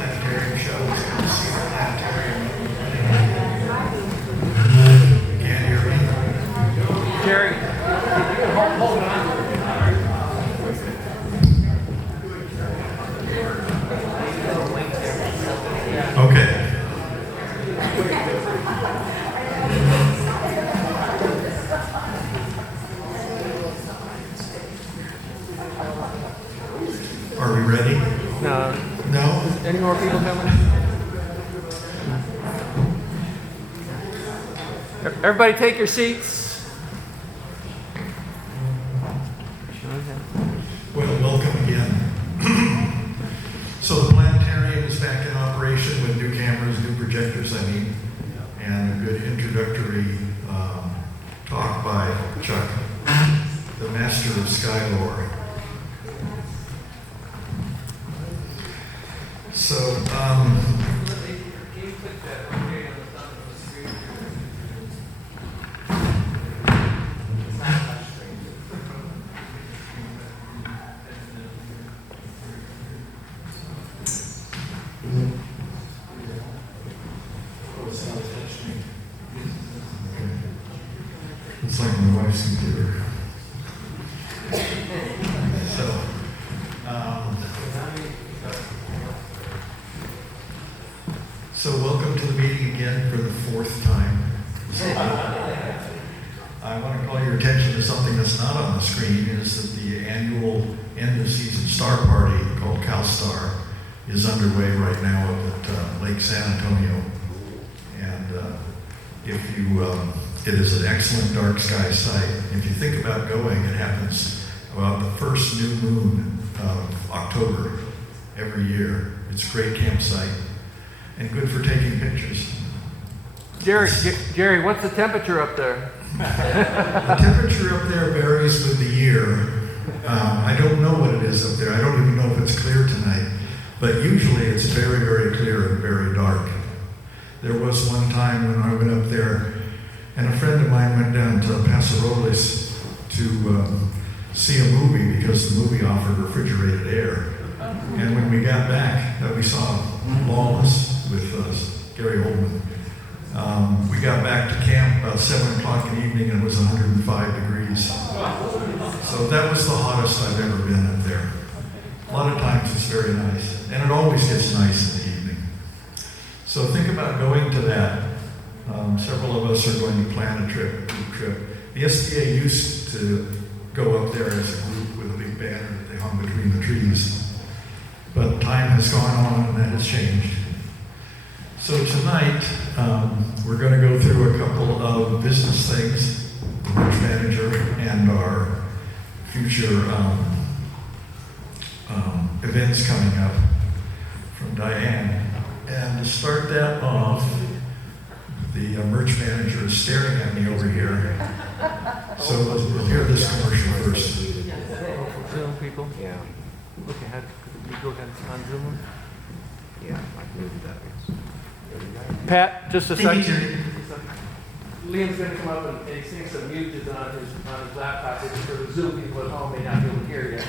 planetarium show. It's good to see the planetarium. Can't hear me? Jerry, hold on. Okay. Are we ready? No. No? Any more people coming? Everybody take your seats. Well, welcome again. So the planetarium is back in operation with new cameras, new projectors, and a good introductory talk by Chuck, the master of sky lore. So, it's like my wife's computer. So welcome to the meeting again for the fourth time. I want to call your attention to something that's not on the screen, is that the annual end of season star party called CalStar is underway right now up at Lake San Antonio. And if you, it is an excellent dark sky site. If you think about going, it happens about the first new moon of October every year. It's a great campsite and good for taking pictures. Jerry, what's the temperature up there? The temperature up there varies with the year. I don't know what it is up there. I don't even know if it's clear tonight. But usually it's very, very clear and very dark. There was one time when I went up there, and a friend of mine went down to Paso Robles to see a movie because the movie offered refrigerated air. And when we got back, we saw Lawless with Gary Oldman. We got back to camp about 7 o'clock in the evening and it was 105 degrees. So that was the hottest I've ever been up there. A lot of times it's very nice. And it always gets nice in the evening. So think about going to that. Several of us are going to plan a group trip. The SBAU used to go up there as a group with a big banner that they hung between the trees. But time has gone on and that has changed. So tonight, we're going to go through a couple of business things, the merch manager and our future events coming up from Diane. And to start that off, the merch manager is staring at me over here. So we'll hear this commercial first. Zoom people? Yeah. Okay, could you go ahead and Zoom them? Yeah, I can do that. Pat, just a Thank you, second. Jerry. Liam's going to come up and sing some music on his laptop, which for the Zoom people at home may not be able to hear yet.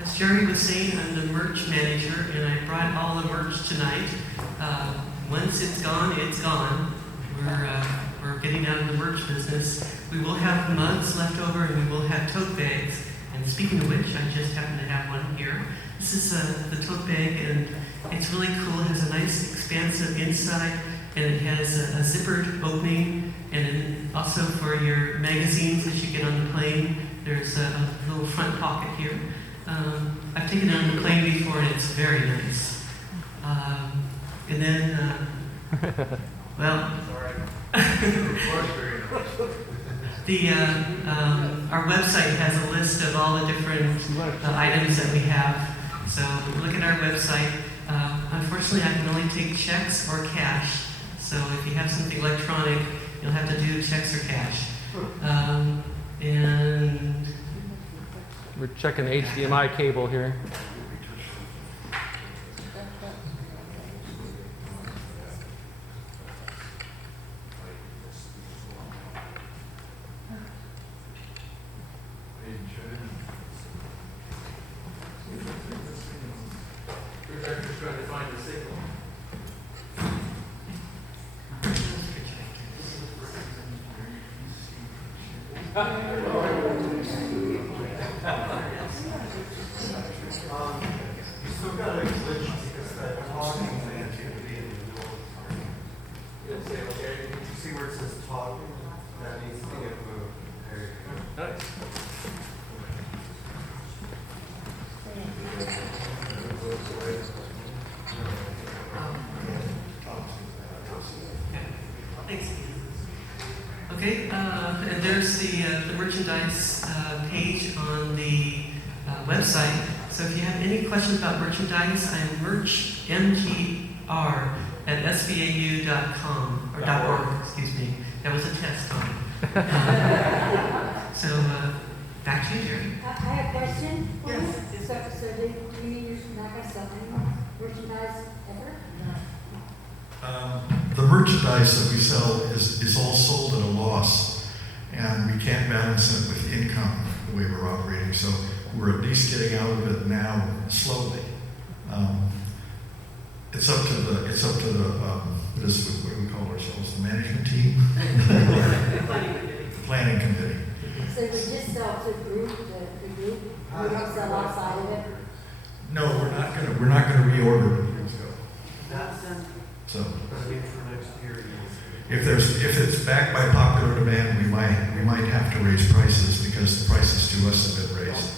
As Jerry was saying, I'm the merch manager, and I brought all the merch tonight. Once it's gone, it's gone. We're getting out of the merch business. We will have mugs left over, and we will have tote bags. And speaking of which, I just happen to have one here. This is the tote bag, and it's really cool. It has a nice expansive inside, and it has a zippered opening, and then also for your magazines that you get on the plane, there's a little front pocket here. I've taken it on the plane before, and it's very nice. And then, well, our website has a list of all the different items that we have. So look at our website. Unfortunately, I can only take checks or cash. So if you have something electronic, you'll have to do checks or cash. And We're checking the HDMI cable here. Just trying to find the signal. You still got a glitch because that talking man can be in the middle of the time. Okay. You see where it says talking? That needs to get moved. There you go. Nice. thanks. Okay, and there's the merchandise page on the website. So if you have any questions about merchandise, I'm merchmgr at SBAU.com or .org, excuse me. That was a test on it. So back to you, Jerry. I have a question. Yes. So do you not going to sell any merchandise ever? The merchandise that we sell is all sold at a loss, and we can't balance it with income the way we're operating. So we're at least getting out of it now slowly. It's up to the what do we call ourselves? The management team, the planning committee. So we just sell to group, the group, we don't sell outside of it? No, we're not gonna reorder it. That's So I mean, for next year. if it's backed by popular demand, we might have to raise prices because the prices to us have been raised,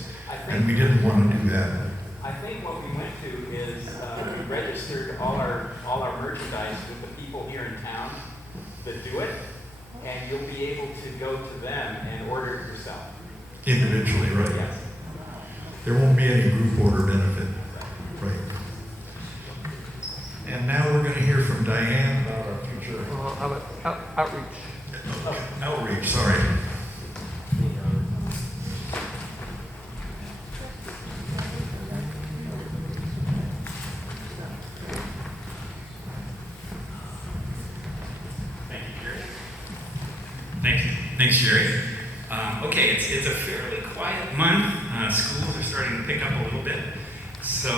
and we didn't want to do that. I think what we went to is we registered all our merchandise with the people here in town that do it, and you'll be able to go to them and order it yourself. Individually, right? Yes. There won't be any group order benefit, right? And now we're going to hear from Diane about our future How about outreach? outreach. Sorry. Thank you, Jerry. Thanks, Jerry. Okay, it's a fairly quiet month. Schools are starting to pick up a little bit. So,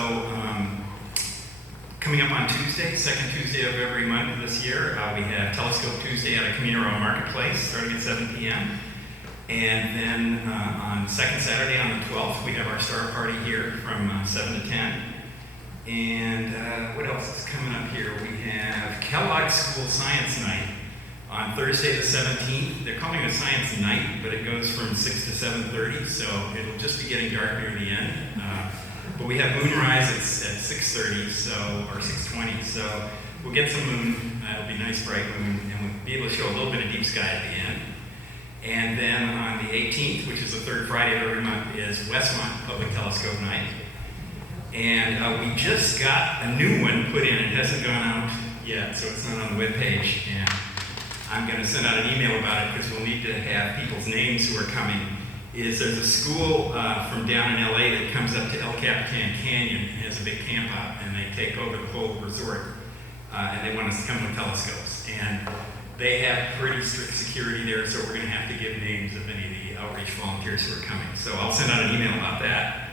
coming up on Tuesday, second Tuesday of every month this year, we have Telescope Tuesday at a Camino Row Marketplace starting at 7 p.m. And then on second Saturday on the 12th, we have our star party here from 7 to 10. And what else is coming up here? We have Kellogg School Science Night on Thursday the 17th. They're calling it a Science Night, but it goes from 6 to 7:30, so it'll just be getting dark near the end. But we have moonrise at 6:30, or 6:20, so we'll get some moon. It'll be nice bright moon, and we'll be able to show a little bit of deep sky at the end. And then on the 18th, which is the third Friday of every month, is Westmont Public Telescope Night. And we just got a new one put in. It hasn't gone out yet, so it's not on the webpage. And I'm going to send out an email about it because we'll need to have people's names who are coming. There's a school from down in LA that comes up to El Capitan Canyon and has a big camp out, and they take over the whole resort, and they want us to come with telescopes. And they have pretty strict security there, so we're going to have to give names of any of the outreach volunteers who are coming. So I'll send out an email about that.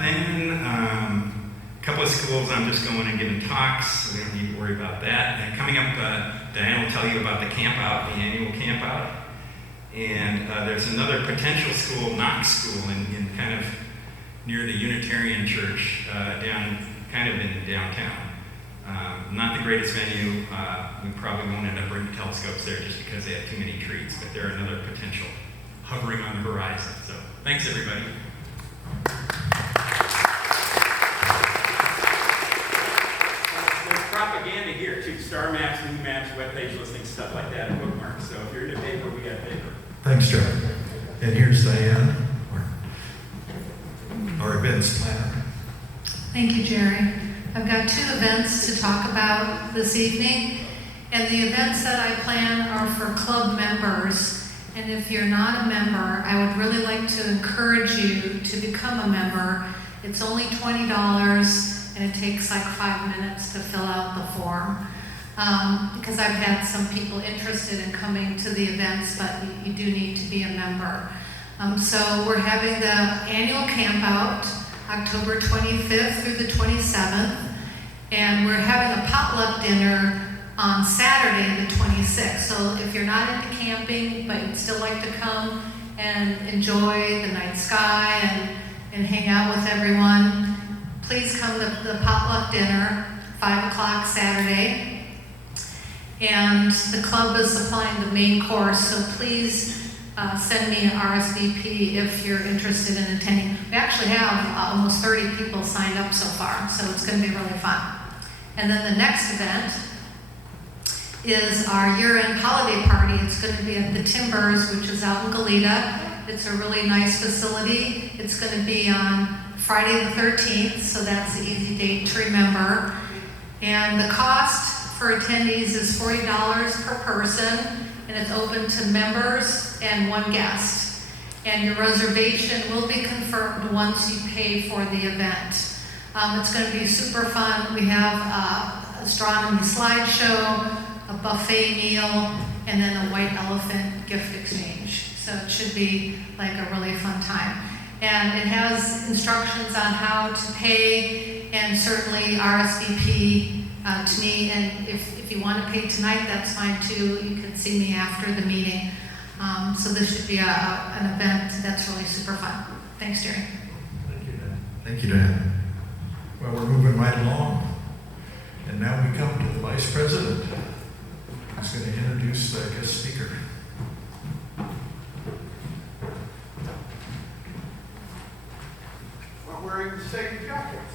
Then a couple of schools I'm just going and giving talks, so we don't need to worry about that. And coming up, Diane will tell you about the camp out, the annual camp out. And there's another potential school, Knox School, in kind of near the Unitarian Church, down kind of in downtown. Not the greatest venue. We probably won't end up bringing telescopes there just because they have too many trees, but they're another potential hovering on the horizon. So thanks, everybody. There's propaganda here too, star maps, moon maps, webpage listings, stuff like that, and bookmarks. So if you're into paper, we got paper. Thanks, John. And here's Diane, our events planner. Thank you, Jerry. I've got 2 events to talk about this evening, and the events that I plan are for club members, And if you're not a member, I would really like to encourage you to become a member. It's only $20, and it takes like 5 minutes to fill out the form. Because I've had some people interested in coming to the events, but you do need to be a member. So we're having the annual camp out October 25th through the 27th, and we're having a potluck dinner on Saturday the 26th. So if you're not into camping, but you'd still like to come and enjoy the night sky and hang out with everyone, please come to the potluck dinner, 5 o'clock Saturday. And the club is supplying the main course, so please send me an RSVP if you're interested in attending. We actually have almost 30 people signed up so far, so it's going to be really fun. And then the next event is our year-end holiday party. It's going to be at the Timbers, which is out in Goleta. It's a really nice facility. It's going to be on Friday the 13th, so that's the easy date to remember. And the cost for attendees is $40 per person, and it's open to members and one guest. And your reservation will be confirmed once you pay for the event. It's going to be super fun. We have an astronomy slideshow, a buffet meal, and then a white elephant gift exchange. So it should be like a really fun time. And it has instructions on how to pay, and certainly RSVP to me, and if you want to pay tonight, that's fine too. You can see me after the meeting. So this should be an event that's really super fun. Thanks, Jerry. Thank you, Dan. Thank you, Dan. Well, we're moving right along. And now we come to the Vice President, who's going to introduce the guest speaker. We're wearing the same jackets.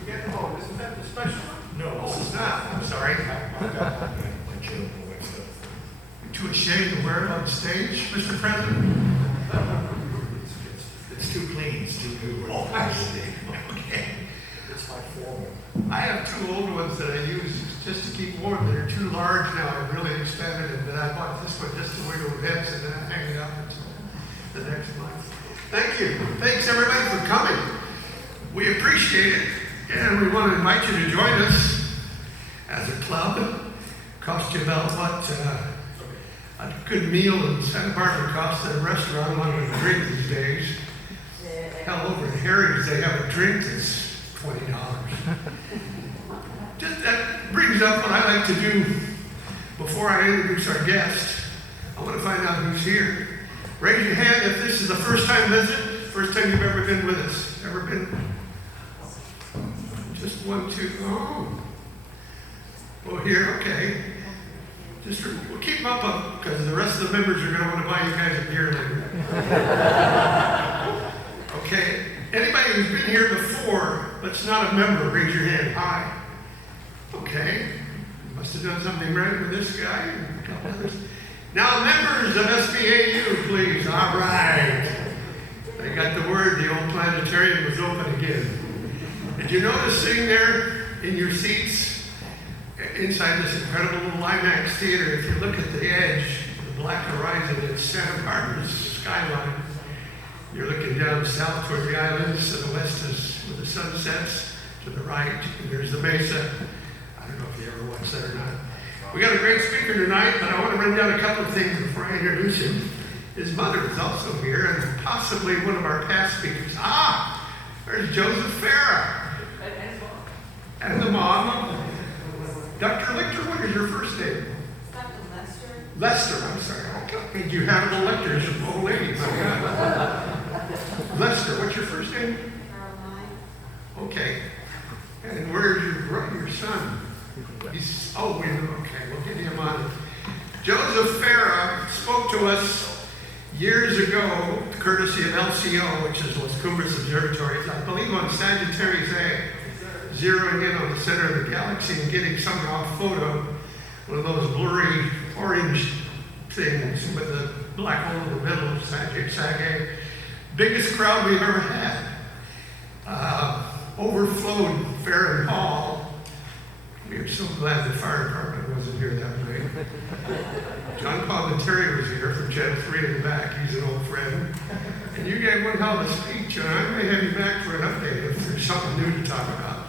You get home, isn't that the special one? No, This is not, I'm sorry. You're too ashamed to wear it on stage, Mr. President? It's too clean, it's too good. Oh, I see. Okay. It's my formal. I have 2 old ones that I use just to keep warm. They're too large now. I've really expanded it, but I bought this one just to wear to events, and then I hang it up until the next month. Thank you. Thanks everybody for coming. We appreciate it, and we want to invite you to join us as a club. Cost you about what a good meal in Santa Barbara costs at a restaurant along with a drink these days. Hell, over in Harry's they have a drink that's $20. Just that brings up what I like to do before I introduce our guest. I want to find out who's here. Raise your hand if this is the first time visit, first time you've ever been with us. Ever been? Just 1, 2. Oh. Well, here, okay. We'll keep them up because the rest of the members are going to want to buy you guys a beer later. Okay. Anybody who's been here before but's not a member, raise your hand. Hi. Okay. Must have done something right with this guy and a couple others. Now, members of SBAU, please. All right. They got the word. The old planetarium was open again. Did you notice sitting there in your seats inside this incredible little IMAX theater, if you look at the edge, the black horizon, it's Santa Barbara's skyline. You're looking down south toward the islands, to the west is where the sun sets, to the right, and there's the mesa. I don't know if you ever watched that or not. We got a great speaker tonight, but I want to run down a couple of things before I introduce him. His mother is also here, and possibly one of our past speakers. Ah, there's Joseph Farah. And the mom. Dr. Lichter, what is your first name? Dr. Lester. Lester, I'm sorry. I don't think you have an elector as an old lady. My God. Lester, what's your first name? Caroline. Okay. And where's your son? He's, oh, okay, we'll get him on. Joseph Farah spoke to us years ago, courtesy of LCO, which is Las Cumbres Observatory, I believe on Sagittarius A, zeroing in on the center of the galaxy and getting some raw photo, one of those blurry orange things with a black hole in the middle of Sagittarius A. Biggest crowd we've ever had. Overflowed Farron Hall. We so glad the fire department wasn't here that night. John Palmentary was here from Gen 3 in the back. He's an old friend. And you gave one hell of a speech, and I may have you back for an update if there's something new to talk about.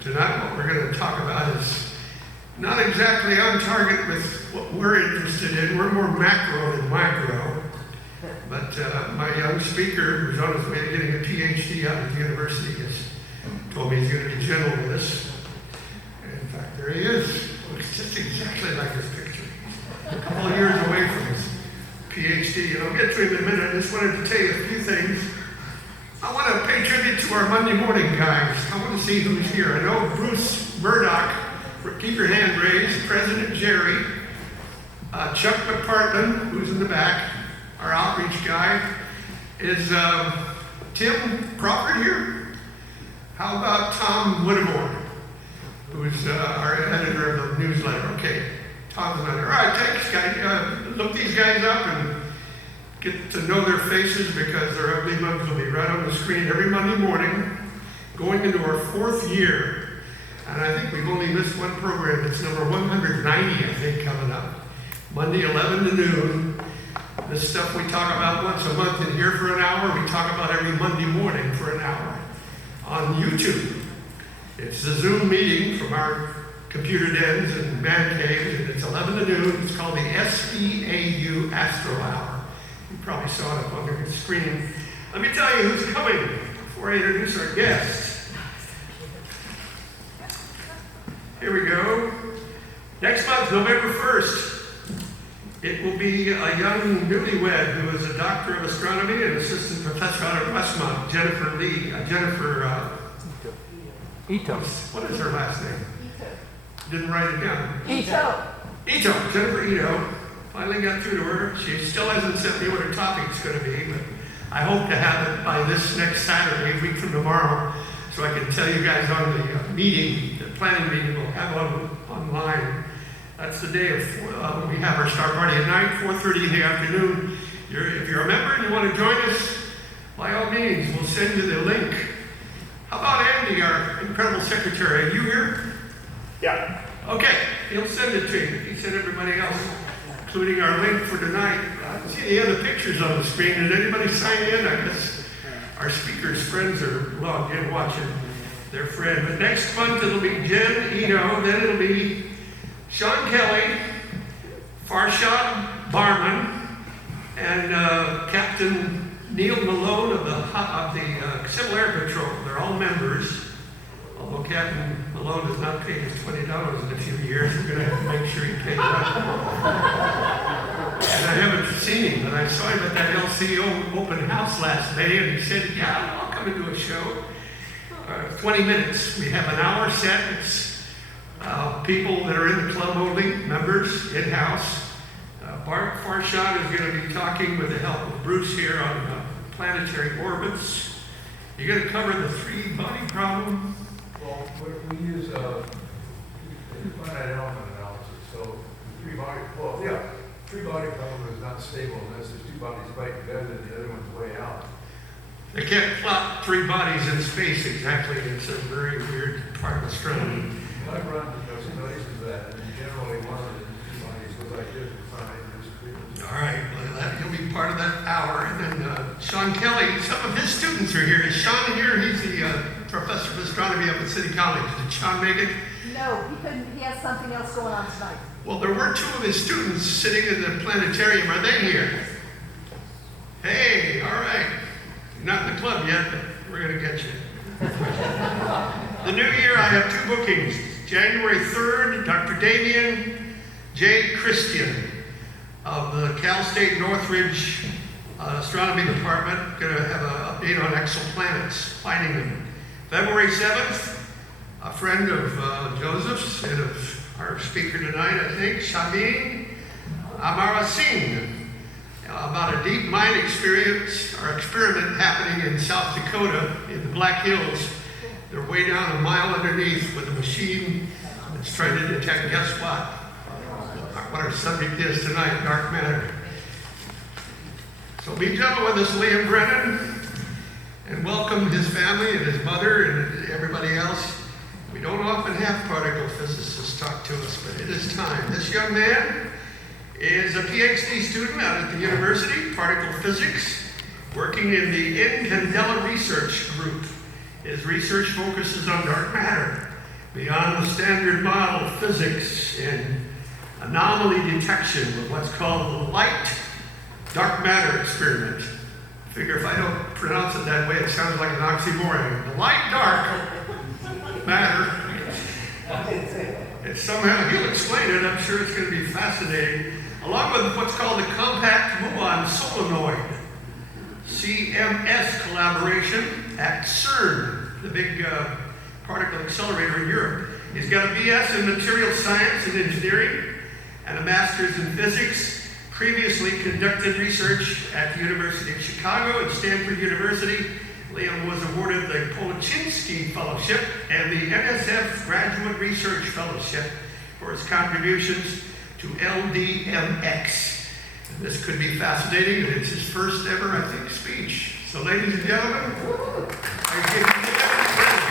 Tonight, what we're going to talk about is not exactly on target with what we're interested in. We're more macro than micro. But my young speaker, who's on his way to getting a PhD out of the university, has told me he's going to be gentle with us. And in fact, there he is. Looks just exactly like his picture. A couple of years away from his PhD. And I'll get to him in a minute. I just wanted to tell you a few things. I want to pay tribute to our Monday morning guys. I want to see who's here. I know Bruce Murdoch, keep your hand raised, President Jerry, Chuck McPartland, who's in the back, our outreach guy. Is Tim Crawford here? How about Tom Whittemore, who's our editor of the newsletter? Okay, Tom's not here. All right, thanks, guys. Look these guys up and get to know their faces because their ugly mugs will be right on the screen every Monday morning, going into our 4th year. And I think we've only missed one program. It's number 190, I think, coming up. Monday, 11 to noon. This stuff we talk about once a month in here for an hour. We talk about every Monday morning for an hour on YouTube. It's a Zoom meeting from our computer dens and man caves, and it's 11 to noon. It's called the SBAU Astro Hour. You probably saw it up on the screen. Let me tell you who's coming before I introduce our guests. Here we go. Next month, November 1st, it will be a young newlywed who is a doctor of astronomy and assistant professor out of Westmont, Jennifer Lee. Ito. What is her last name? Didn't write it down. Ito. Jennifer Ito. Finally got through to her. She still hasn't sent me what her topic's going to be, but I hope to have it by this next Saturday, a week from tomorrow, so I can tell you guys on the meeting, the planning meeting we'll have online. That's the day of when we have our star party at night, 4:30 in the afternoon. If you're a member and you want to join us, by all means, we'll send you the link. How about Andy, our incredible secretary? Are you here? Yeah. Okay, he'll send it to you. He sent everybody else, including our link for tonight. I don't see any other pictures on the screen. Did anybody sign in? I guess our speakers' friends are logged in watching their friend. But next month it'll be Jen Eno, then it'll be Sean Kelly, Farshad Barman, and Captain Neil Malone of the Civil Air Patrol. They're all members. Although Captain Malone has not paid his $20 in a few years, we're going to have to make sure he pays that. And I haven't seen him, but I saw him at that LCO open house last May, and he said, yeah, I'll come and do a show. 20 minutes. We have an hour set. It's people that are in the club only, members, in-house. Bart Farshad is going to be talking with the help of Bruce here on planetary orbits. You're going to cover the 3-body problem. Well, we use finite element analysis. So the 3-body problem is not stable unless there's 2 bodies right together and the other one's way out. They can't plot 3 bodies in space exactly. It's a very weird part of astronomy. I've run simulations of that, and generally one of the 2 bodies goes like this. All right, well, you'll be part of that hour. And then Sean Kelly, some of his students are here. Is Sean here? He's the professor of astronomy up at City College. Did Sean make it? No, he couldn't. He has something else going on tonight. Well, there were 2 of his students sitting in the planetarium. Are they here? Hey, all right. You're not in the club yet, but we're going to get you. The new year, I have 2 bookings. January 3rd, Dr. Damian J. Christian of the Cal State Northridge Astronomy Department, going to have an update on exoplanets, finding them. February 7th, a friend of Joseph's and of our speaker tonight, I think, Shabin Amara Singh, about a deep mind experience or experiment happening in South Dakota in the Black Hills. They're way down a mile underneath with a machine that's trying to detect, guess what? What our subject is tonight, dark matter. So be gentle with us, Liam Brennan, and welcome his family and his mother and everybody else. We don't often have particle physicists to us, but it is time. This young man is a PhD student out at the university, particle physics, working in the Candela Research Group. His research focuses on dark matter, beyond the standard model of physics and anomaly detection with what's called the light dark matter experiment. Figure if I don't pronounce it that way, it sounds like an oxymoron. The light dark matter. It's somehow, he'll explain it, I'm sure it's going to be fascinating. Along with what's called the Compact Muon Solenoid, CMS collaboration at CERN, the big particle accelerator in Europe. He's got a BS in material science and engineering and a master's in physics. Previously conducted research at the University of Chicago and Stanford University. Liam was awarded the Polachinsky Fellowship and the NSF Graduate Research Fellowship for his contributions to LDMX. And this could be fascinating, and it's his first ever, I think, speech. So, ladies and gentlemen, I give you the Brennan.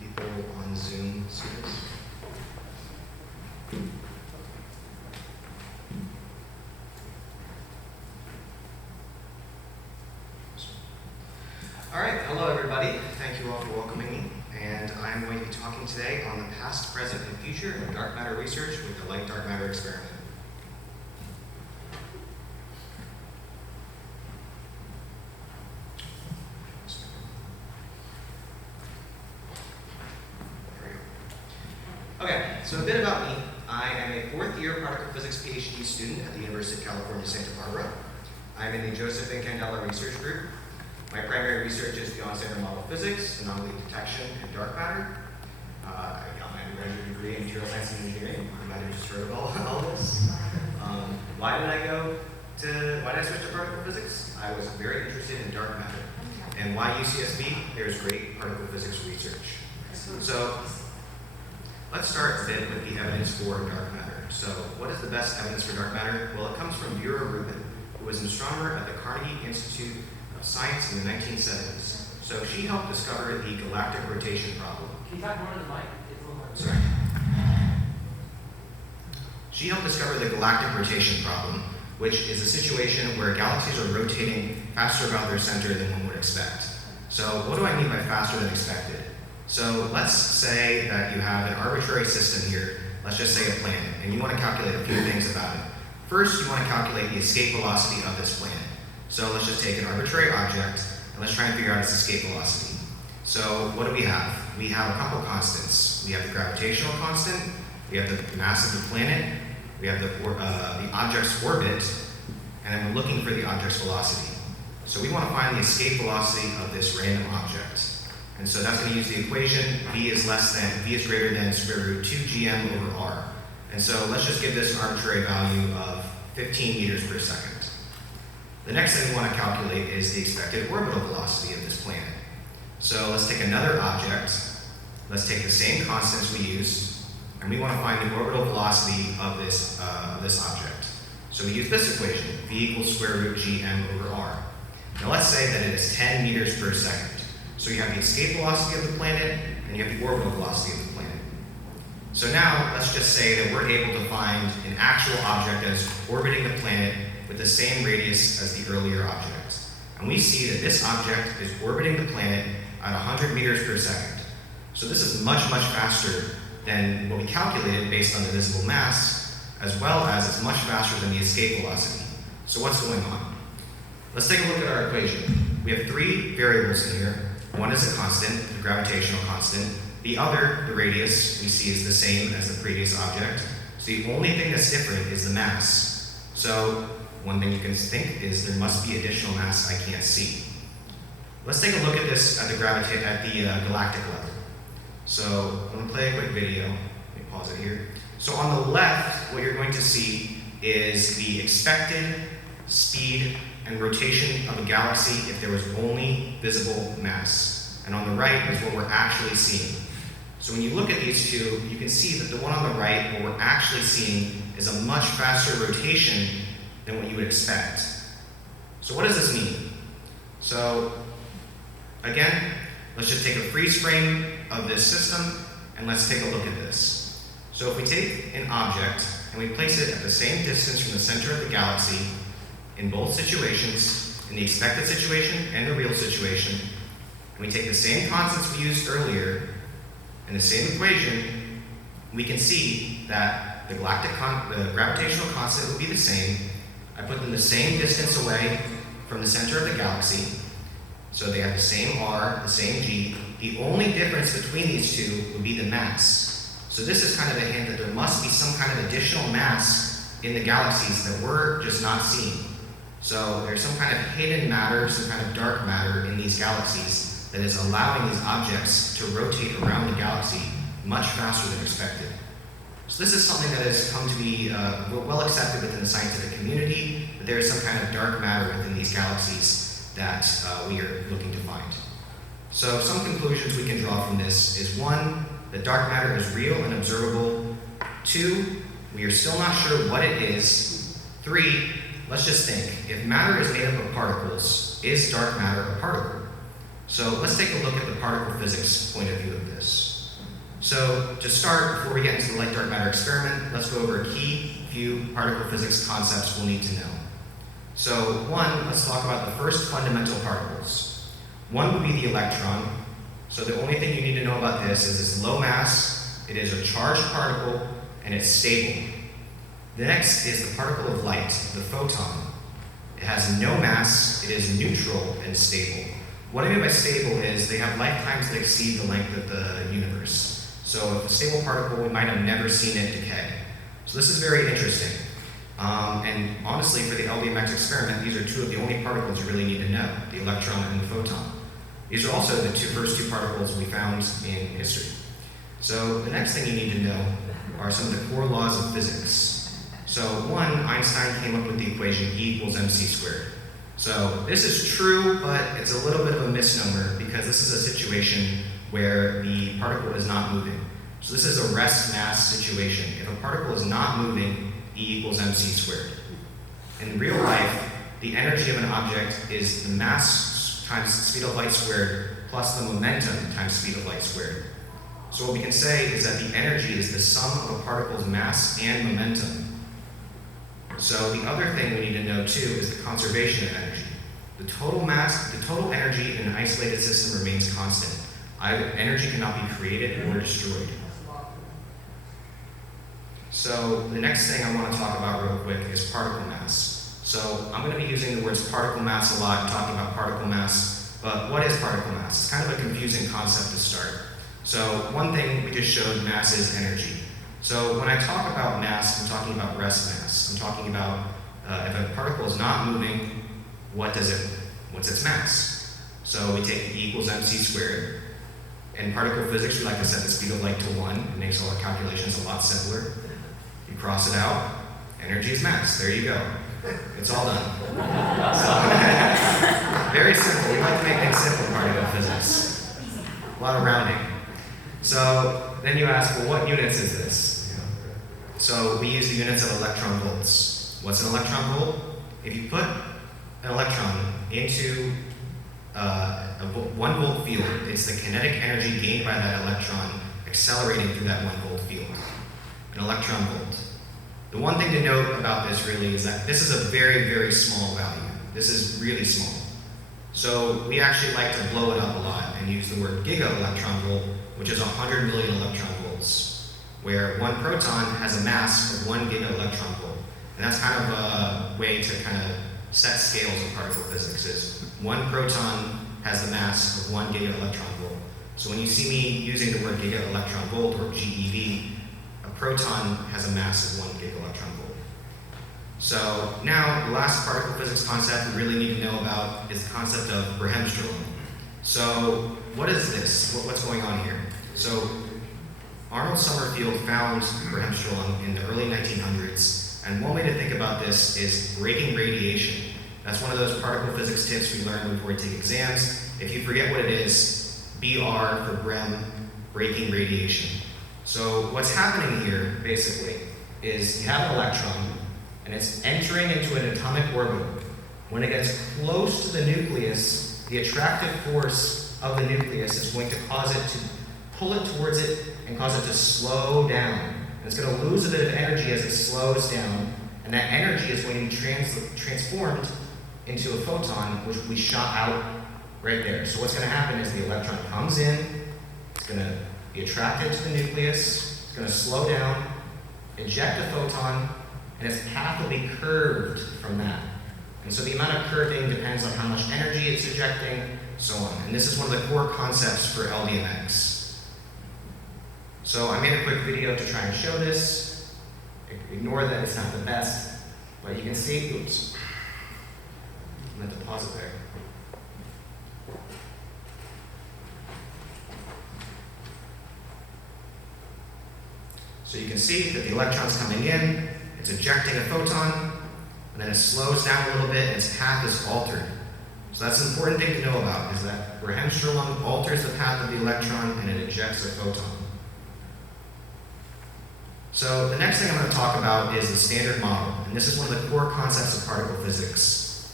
People on Zoom see this? All right, hello everybody. Thank you all for welcoming me. And I'm going to be talking today on the past, present, and future of dark matter research with the light dark matter experiment. Okay, so a bit about me. I am a fourth-year particle physics PhD student at the University of California, Santa Barbara. I'm in the Joseph and Candela Research Group. My primary research is beyond standard model physics, anomaly detection, and dark matter. I got my undergraduate degree in material science and engineering. You might have just heard of all this. Why did I switch to particle physics? I was very interested in dark matter. And why UCSB? There's great particle physics research. So, let's start a bit with the evidence for dark matter. So, what is the best evidence for dark matter? Well, it comes from Vera Rubin, who was an astronomer at the Carnegie Institute of Science in the 1970s. So, she helped discover the galactic rotation problem. Can you talk more to the mic? It's a little hard. Sorry. She helped discover the galactic rotation problem, which is a situation where galaxies are rotating faster about their center than one would expect. So, what do I mean by faster than expected? So let's say that you have an arbitrary system here, let's just say a planet, and you want to calculate a few things about it. First, you want to calculate the escape velocity of this planet. So let's just take an arbitrary object, and let's try and figure out its escape velocity. So what do we have? We have a couple constants. We have the gravitational constant, we have the mass of the planet, we have the object's orbit, and then we're looking for the object's velocity. So we want to find the escape velocity of this random object. And so that's going to use the equation v is greater than square root 2 gm over r. And so let's just give this an arbitrary value of 15 meters per second. The next thing we want to calculate is the expected orbital velocity of this planet. So let's take another object, let's take the same constants we used, and we want to find the orbital velocity of this object. So we use this equation, v equals square root gm over r. Now let's say that it is 10 meters per second. So you have the escape velocity of the planet, and you have the orbital velocity of the planet. So now, let's just say that we're able to find an actual object that is orbiting the planet with the same radius as the earlier object. And we see that this object is orbiting the planet at 100 meters per second. So this is much, much faster than what we calculated based on the visible mass, as well as it's much faster than the escape velocity. So what's going on? Let's take a look at our equation. We have three variables in here. One is a constant, the gravitational constant. The radius, we see is the same as the previous object. So the only thing that's different is the mass. So one thing you can think is there must be additional mass I can't see. Let's take a look at this at the galactic level. So I'm going to play a quick video. Let me pause it here. So on the left, what you're going to see is the expected speed and rotation of a galaxy if there was only visible mass. And on the right is what we're actually seeing. So when you look at these two, you can see that the one on the right, what we're actually seeing is a much faster rotation than what you would expect. So what does this mean? So again, let's just take a freeze frame of this system and let's take a look at this. So if we take an object and we place it at the same distance from the center of the galaxy in both situations, in the expected situation and the real situation, and we take the same constants we used earlier and the same equation, we can see that the gravitational constant would be the same. I put them the same distance away from the center of the galaxy, so they have the same R, the same G. The only difference between these two would be the mass. So this is kind of a hint that there must be some kind of additional mass in the galaxies that we're just not seeing. So there's some kind of hidden matter, some kind of dark matter in these galaxies that is allowing these objects to rotate around the galaxy much faster than expected. So this is something that has come to be well accepted within the scientific community, that there is some kind of dark matter within these galaxies that we are looking to find. So some conclusions we can draw from this is 1, that dark matter is real and observable. 2, we are still not sure what it is. 3, let's just think, if matter is made up of particles, is dark matter a particle? So let's take a look at the particle physics point of view of this. So to start, before we get into the light-dark matter experiment, let's go over a key few particle physics concepts we'll need to know. So 1, let's talk about the first fundamental particles. 1 would be the electron. So the only thing you need to know about this is it's low mass, it is a charged particle, and it's stable. The next is the particle of light, the photon. It has no mass, it is neutral and stable. What I mean by stable is they have lifetimes that exceed the length of the universe. So if a stable particle, we might have never seen it decay. So this is very interesting. And honestly, for the LDMX experiment, these are 2 of the only particles you really need to know, the electron and the photon. These are also the first two particles we found in history. So the next thing you need to know are some of the core laws of physics. So 1, Einstein came up with the equation E equals mc squared. So this is true, but it's a little bit of a misnomer because this is a situation where the particle is not moving. So this is a rest mass situation. If a particle is not moving, E equals mc squared. In real life, the energy of an object is the mass times speed of light squared plus the momentum times speed of light squared. So what we can say is that the energy is the sum of a particle's mass and momentum. So the other thing we need to know too is the conservation of energy. The total energy in an isolated system remains constant. Energy cannot be created or destroyed. So the next thing I want to talk about real quick is particle mass. So I'm going to be using the words particle mass a lot, talking about particle mass, but what is particle mass? It's kind of a confusing concept to start. So one thing we just showed, mass is energy. So when I talk about mass, I'm talking about rest mass. I'm talking about if a particle is not moving, what's its mass? So we take E equals mc squared. In particle physics, we like to set the speed of light to 1. It makes all our calculations a lot simpler. You cross it out, energy is mass. There you go. It's all done. So, very simple. We like to make things simple in particle physics. A lot of rounding. So then you ask, well, what units is this? So we use the units of electron volts. What's an electron volt? If you put an electron into a 1 volt field, it's the kinetic energy gained by that electron accelerating through that 1 volt field. An electron volt. The one thing to note about this really is that this is a very, very small value. This is really small. So we actually like to blow it up a lot and use the word giga electron volt, which is 100 million electron volts, where 1 proton has a mass of 1 giga electron volt. And that's kind of a way to kind of set scales of particle physics. Is 1 proton has the mass of 1 giga electron volt. So when you see me using the word giga-electron volt or GeV, a proton has a mass of 1 giga-electron volt. So now, the last particle physics concept we really need to know about is the concept of Bremsstrahlung. So what is this? What's going on here? So Arnold Sommerfeld found Bremsstrahlung in the early 1900s, and one way to think about this is breaking radiation. That's one of those particle physics tips we learn before we take exams. If you forget what it is, BR for Brem, breaking radiation. So what's happening here, basically, is you have an electron, and it's entering into an atomic orbit. When it gets close to the nucleus, the attractive force of the nucleus is going to cause it to pull it towards it and cause it to slow down. And it's going to lose a bit of energy as it slows down, and that energy is going to be transformed into a photon, which we shot out right there. So what's going to happen is the electron comes in, it's going to be attracted to the nucleus, it's going to slow down, eject a photon, and its path will be curved from that. And so the amount of curving depends on how much energy it's ejecting, so on. And this is one of the core concepts for LDMX. So I made a quick video to try and show this. Ignore that it's not the best, but you can see, oops, I meant to pause it there. So you can see that the electron's coming in, it's ejecting a photon, and then it slows down a little bit, and its path is altered. So that's an important thing to know about, is that Bremsstrahlung alters the path of the electron, and it ejects a photon. So the next thing I'm going to talk about is the Standard Model, and this is one of the core concepts of particle physics.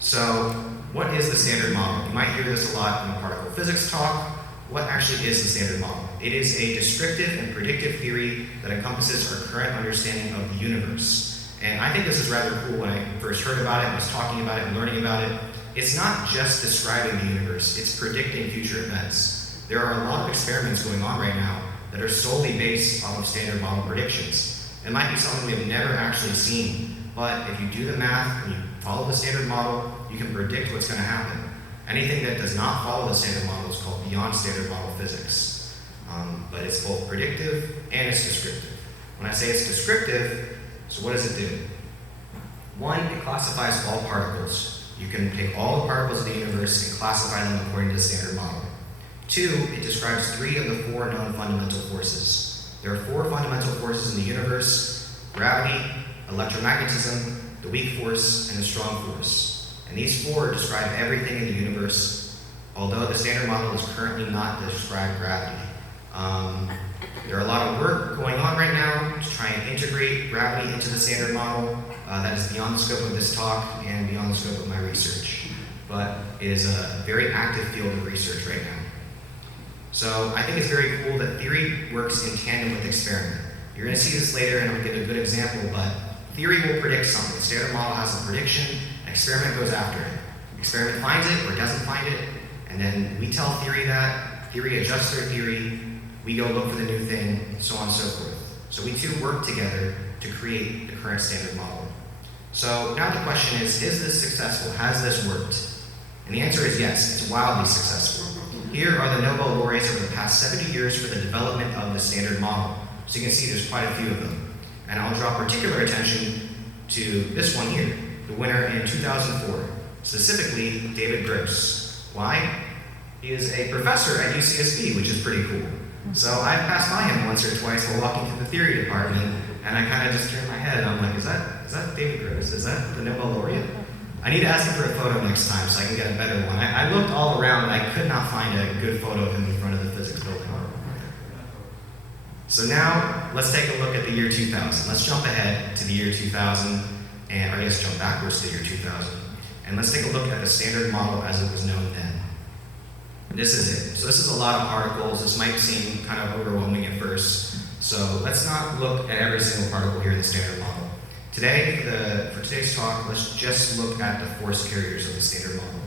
So what is the Standard Model? You might hear this a lot in the particle physics talk. What actually is the Standard Model? It is a descriptive and predictive theory that encompasses our current understanding of the universe. And I think this is rather cool. When I first heard about it, was talking about it and learning about it, it's not just describing the universe, it's predicting future events. There are a lot of experiments going on right now that are solely based off of Standard Model predictions. It might be something we have never actually seen, but if you do the math and you follow the Standard Model, you can predict what's going to happen. Anything that does not follow the Standard Model is called beyond Standard Model physics. But it's both predictive and it's descriptive. When I say it's descriptive, so what does it do? One, it classifies all particles. You can take all the particles of the universe and classify them according to the Standard Model. Two, it describes 3 of the 4 known fundamental forces. There are 4 fundamental forces in the universe: gravity, electromagnetism, the weak force, and the strong force. And these 4 describe everything in the universe, although the Standard Model is currently not to describe gravity. There are a lot of work going on right now to try and integrate gravity into the Standard Model. That is beyond the scope of this talk and beyond the scope of my research, but it is a very active field of research right now. So I think it's very cool that theory works in tandem with experiment. You're going to see this later, and I'm going to give a good example, but theory will predict something. The Standard Model has a prediction, an experiment goes after it. Experiment finds it or doesn't find it, and then we tell theory that, theory adjusts their theory, we go look for the new thing, so on and so forth. So we two work together to create the current Standard Model. So now the question is this successful? Has this worked? And the answer is yes, it's wildly successful. Here are the Nobel laureates over the past 70 years for the development of the Standard Model. So you can see there's quite a few of them. And I'll draw particular attention to this one here, the winner in 2004, specifically David Gross. Why? He is a professor at UCSB, which is pretty cool. So I've passed by him once or twice while walking through the theory department, and I kind of just turned my head and I'm like, is that David Gross? Is that the Nobel laureate? I need to ask him for a photo next time so I can get a better one. I looked all around and I could not find a good photo of him in front of the physics building. So now, let's take a look at the year 2000. Let's jump ahead to the year 2000, or I guess jump backwards to the year 2000. And let's take a look at the Standard Model as it was known then. This is it. So this is a lot of particles. This might seem kind of overwhelming at first. So let's not look at every single particle here in the Standard Model. Today, for today's talk, let's just look at the force carriers of the Standard Model.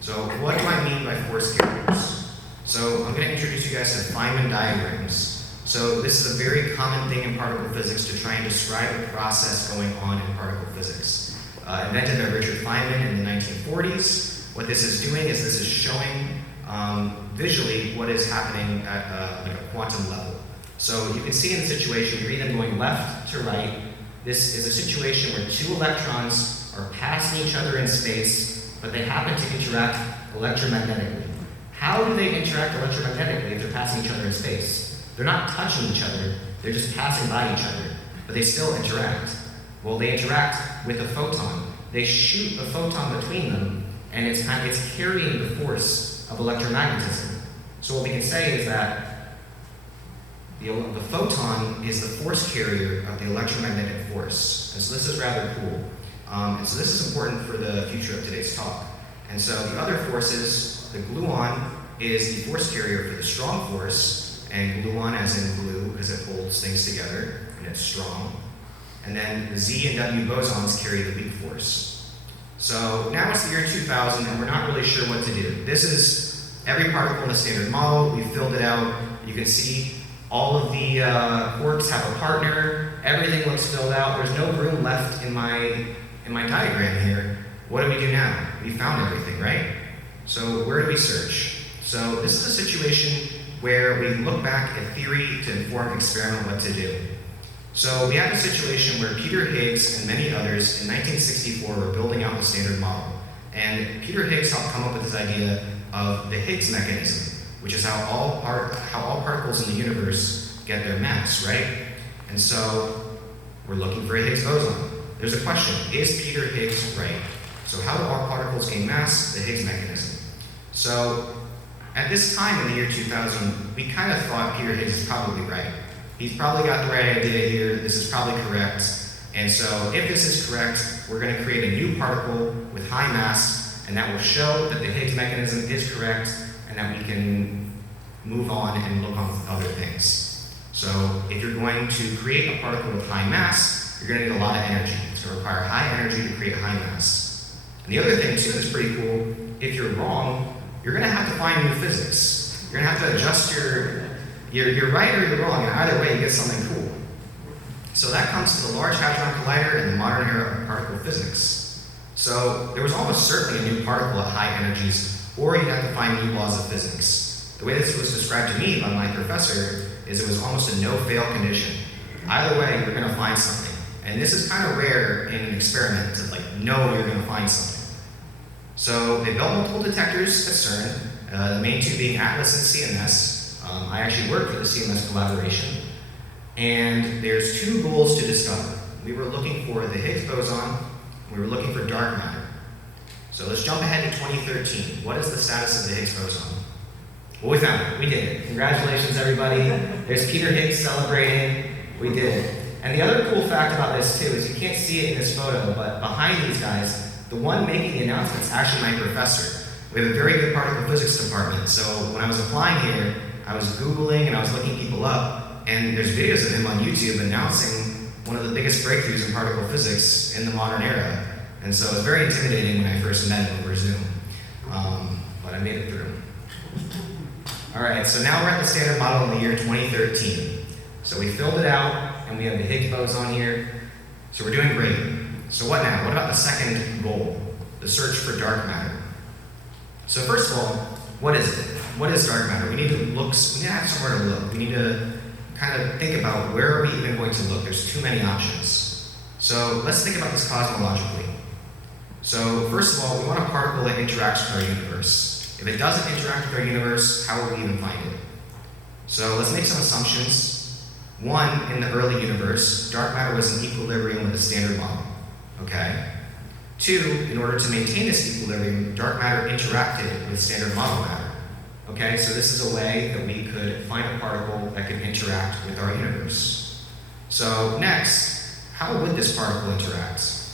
So what do I mean by force carriers? So I'm going to introduce you guys to Feynman diagrams. So this is a very common thing in particle physics to try and describe the process going on in particle physics. Invented by Richard Feynman in the 1940s. What this is doing is this is showing visually what is happening at like a quantum level. So you can see in the situation, you're either going left to right. This is a situation where two electrons are passing each other in space, but they happen to interact electromagnetically. How do they interact electromagnetically if they're passing each other in space? They're not touching each other, they're just passing by each other, but they still interact. Well, they interact with a photon. They shoot a photon between them, and it's carrying the force of electromagnetism. So what we can say is that the photon is the force carrier of the electromagnetic force. And so this is rather cool. And so this is important for the future of today's talk. And so the other forces, the gluon is the force carrier for the strong force, and gluon as in glue because it holds things together and it's strong. And then the Z and W bosons carry the weak force. So now it's the year 2000 and we're not really sure what to do. This is every particle in the standard model. We filled it out. You can see all of the quarks have a partner. Everything looks filled out. There's no room left in my diagram here. What do we do now? We found everything, right? So where do we search? So this is a situation where we look back at theory to inform experiment what to do. So we have a situation where Peter Higgs and many others in 1964 were building out the standard model. And Peter Higgs helped come up with this idea of the Higgs mechanism, which is how all particles in the universe get their mass, right? And so we're looking for a Higgs boson. There's a question, is Peter Higgs right? So how do all particles gain mass? The Higgs mechanism. So at this time in the year 2000, we kind of thought Peter Higgs is probably right. He's probably got the right idea here, this is probably correct. And so if this is correct, we're going to create a new particle with high mass, and that will show that the Higgs mechanism is correct, and that we can move on and look on other things. So if you're going to create a particle with high mass, you're going to need a lot of energy. It's going to require high energy to create high mass. And the other thing too that's pretty cool, if you're wrong, you're going to have to find new physics. You're going to have to adjust you're right or you're wrong, and either way you get something cool. So that comes to the Large Hadron Collider and the modern era of particle physics. So there was almost certainly a new particle at high energies, or you'd have to find new laws of physics. The way this was described to me by my professor is it was almost a no-fail condition. Either way, you're going to find something. And this is kind of rare in an experiment to know you're going to find something. So they built multiple detectors at CERN, the main two being ATLAS and CMS. I actually worked for the CMS collaboration. And there's two goals to discover. We were looking for the Higgs boson, we were looking for dark matter. So let's jump ahead to 2013. What is the status of the Higgs boson? Well, we found it. We did it. Congratulations, everybody. There's Peter Higgs celebrating. We did it. And the other cool fact about this, too, is you can't see it in this photo, but behind these guys, the one making the announcement is actually my professor. We have a very good particle physics department. So when I was applying here, I was Googling and I was looking people up, and there's videos of him on YouTube announcing one of the biggest breakthroughs in particle physics in the modern era. And so it was very intimidating when I first met him over Zoom. But I made it through. All right, so now we're at the standard model in the year 2013. So we filled it out, and we have the Higgs boson here. So we're doing great. So what now? What about the second goal? The search for dark matter. So first of all, what is it? What is dark matter? We need to have somewhere to look. We need to kind of think about where are we even going to look. There's too many options. So let's think about this cosmologically. So first of all, we want a particle that interacts with our universe. If it doesn't interact with our universe, how will we even find it? So let's make some assumptions. One, in the early universe, dark matter was in equilibrium with the standard model. Okay? Two, in order to maintain this equilibrium, dark matter interacted with standard model matter. Okay, so this is a way that we could find a particle that could interact with our universe. So next, how would this particle interact?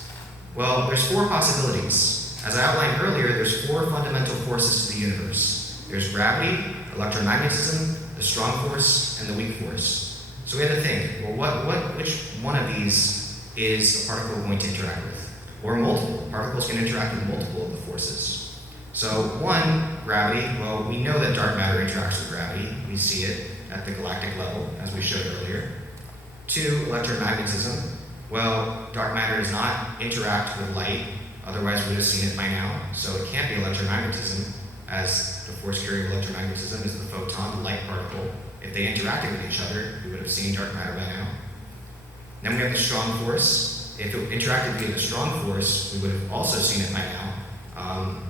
Well, there's four possibilities. As I outlined earlier, there's four fundamental forces to the universe. There's gravity, electromagnetism, the strong force, and the weak force. So we had to think, well, which one of these is the particle going to interact with? Or multiple. Particles can interact with multiple of the forces. So one, gravity. Well, we know that dark matter interacts with gravity. We see it at the galactic level, as we showed earlier. Two, electromagnetism. Well, dark matter does not interact with light. Otherwise, we would have seen it by now. So it can't be electromagnetism. as the force carrying electromagnetism is the photon, the light particle. If they interacted with each other, we would have seen dark matter by now. Then we have the strong force. If it interacted via the strong force, we would have also seen it by now.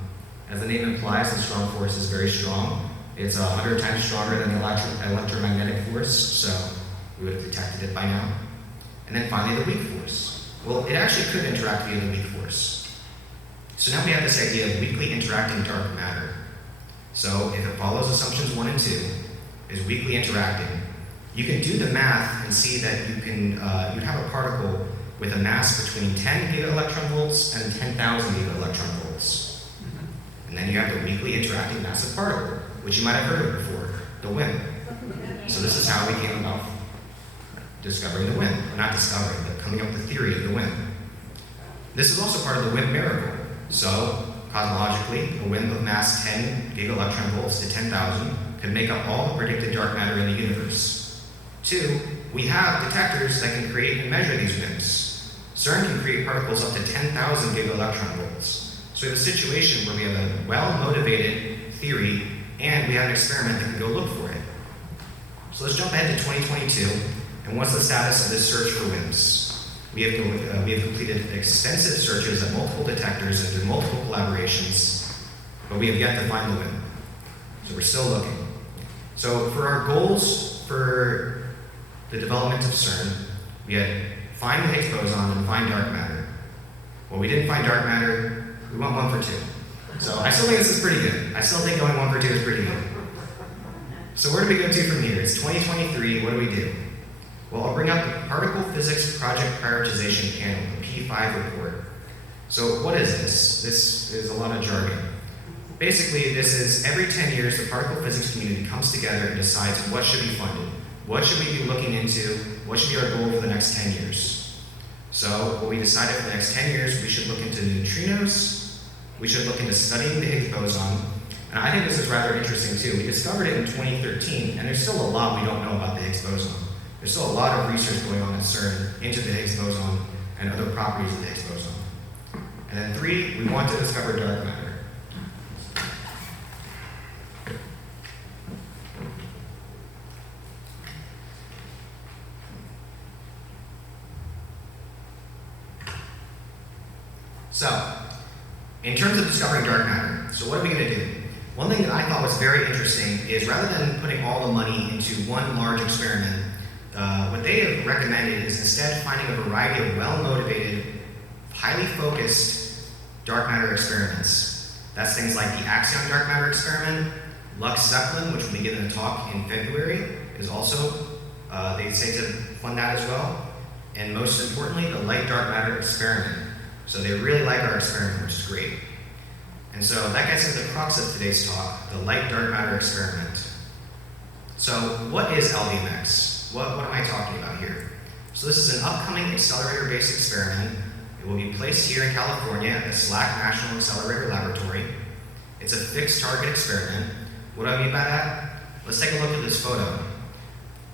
As the name implies, the strong force is very strong. It's 100 times stronger than the electromagnetic force, so we would have detected it by now. And then finally, the weak force. Well, it actually could interact via the weak force. So now we have this idea of weakly interacting dark matter. So if it follows assumptions 1 and 2, is weakly interacting, you can do the math and see that you can you'd have a particle with a mass between 10 gigaelectron volts and 10,000 gigaelectron volts. And then you have the weakly interacting massive particle, which you might have heard of before, the WIM. So this is how we came about discovering the WIM. Not discovering, but coming up with the theory of the WIM. This is also part of the WIM miracle. So, cosmologically, a WIM of mass 10 gigaelectron volts to 10,000 could make up all the predicted dark matter in the universe. 2, we have detectors that can create and measure these WIMs. CERN can create particles up to 10,000 gigaelectron volts. So we have a situation where we have a well-motivated theory and we have an experiment that can go look for it. So let's jump ahead to 2022, and what's the status of this search for WIMs? We have completed extensive searches at multiple detectors and through multiple collaborations, but we have yet to find the WIM. So we're still looking. So for our goals for the development of CERN, we had find the Higgs boson and find dark matter. Well, we didn't find dark matter, we went 1 for 2. So I still think this is pretty good. I still think going 1 for 2 is pretty good. So where do we go to from here? It's 2023, what do we do? Well, I'll bring up the Particle Physics Project Prioritization Panel, the P5 report. So what is this? This is a lot of jargon. Basically, this is every 10 years, the particle physics community comes together and decides what should be funded. What should we be looking into? What should be our goal for the next 10 years? So what we decided for the next 10 years, we should look into neutrinos, we should look into studying the Higgs boson, and I think this is rather interesting too. We discovered it in 2013, and there's still a lot we don't know about the Higgs boson. There's still a lot of research going on at CERN into the Higgs boson and other properties of the Higgs boson. And then 3, we want to discover dark matter. So, in terms of discovering dark matter, so what are we going to do? One thing that I thought was very interesting is rather than putting all the money into one large experiment, what they have recommended is instead finding a variety of well-motivated, highly focused dark matter experiments. That's things like the Axion dark matter experiment, Lux Zeppelin, which will be given a talk in February, is also, they say to fund that as well. And most importantly, the light dark matter experiment. So they really like our experiment, which is great. And so that gets into the crux of today's talk, the light dark matter experiment. So what is LDMX? What am I talking about here? So this is an upcoming accelerator-based experiment. It will be placed here in California at the SLAC National Accelerator Laboratory. It's a fixed target experiment. What do I mean by that? Let's take a look at this photo.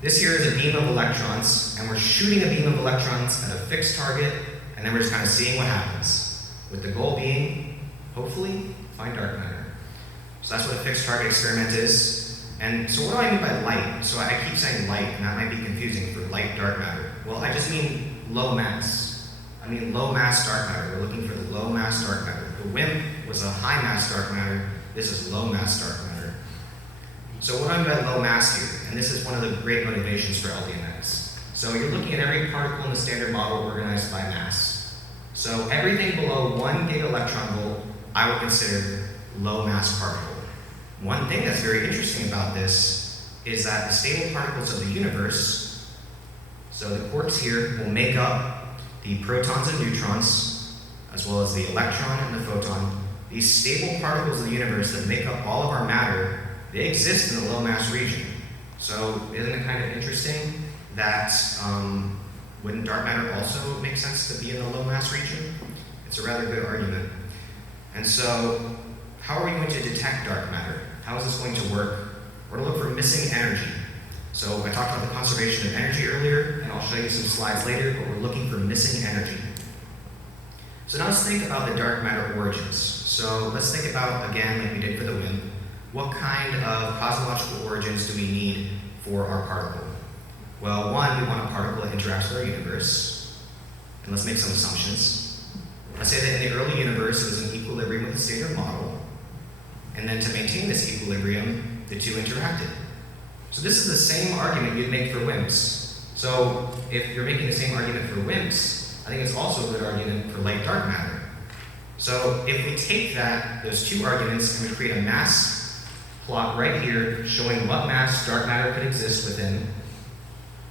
This here is a beam of electrons, and we're shooting a beam of electrons at a fixed target, and then we're just kind of seeing what happens, with the goal being, hopefully, find dark matter. So that's what a fixed target experiment is. And so what do I mean by light? So I keep saying light, and that might be confusing for light dark matter. Well, I just mean low mass. I mean low mass dark matter. We're looking for the low mass dark matter. The WIM was a high mass dark matter. This is low mass dark matter. So what do I mean by low mass here? And this is one of the great motivations for LDMX. So you're looking at every particle in the standard model organized by mass. So everything below 1 gigaelectron volt, I would consider low mass particle. One thing that's very interesting about this is that the stable particles of the universe, so the quarks here will make up the protons and neutrons, as well as the electron and the photon. These stable particles of the universe that make up all of our matter, they exist in the low mass region. So isn't it kind of interesting that wouldn't dark matter also make sense to be in the low mass region? It's a rather good argument. And so, how are we going to detect dark matter? How is this going to work? We're going to look for missing energy. So I talked about the conservation of energy earlier, and I'll show you some slides later, but we're looking for missing energy. So now let's think about the dark matter origins. So let's think about, again, like we did for the WIM, what kind of cosmological origins do we need for our particle? Well, one, we want a particle that interacts with our universe. And let's make some assumptions. Let's say that in the early universe, it was in equilibrium with the standard model. And then to maintain this equilibrium, the two interacted. So this is the same argument you'd make for WIMPs. So if you're making the same argument for WIMPs, I think it's also a good argument for light-dark matter. So if we take those two arguments and we create a mass plot right here showing what mass dark matter could exist within,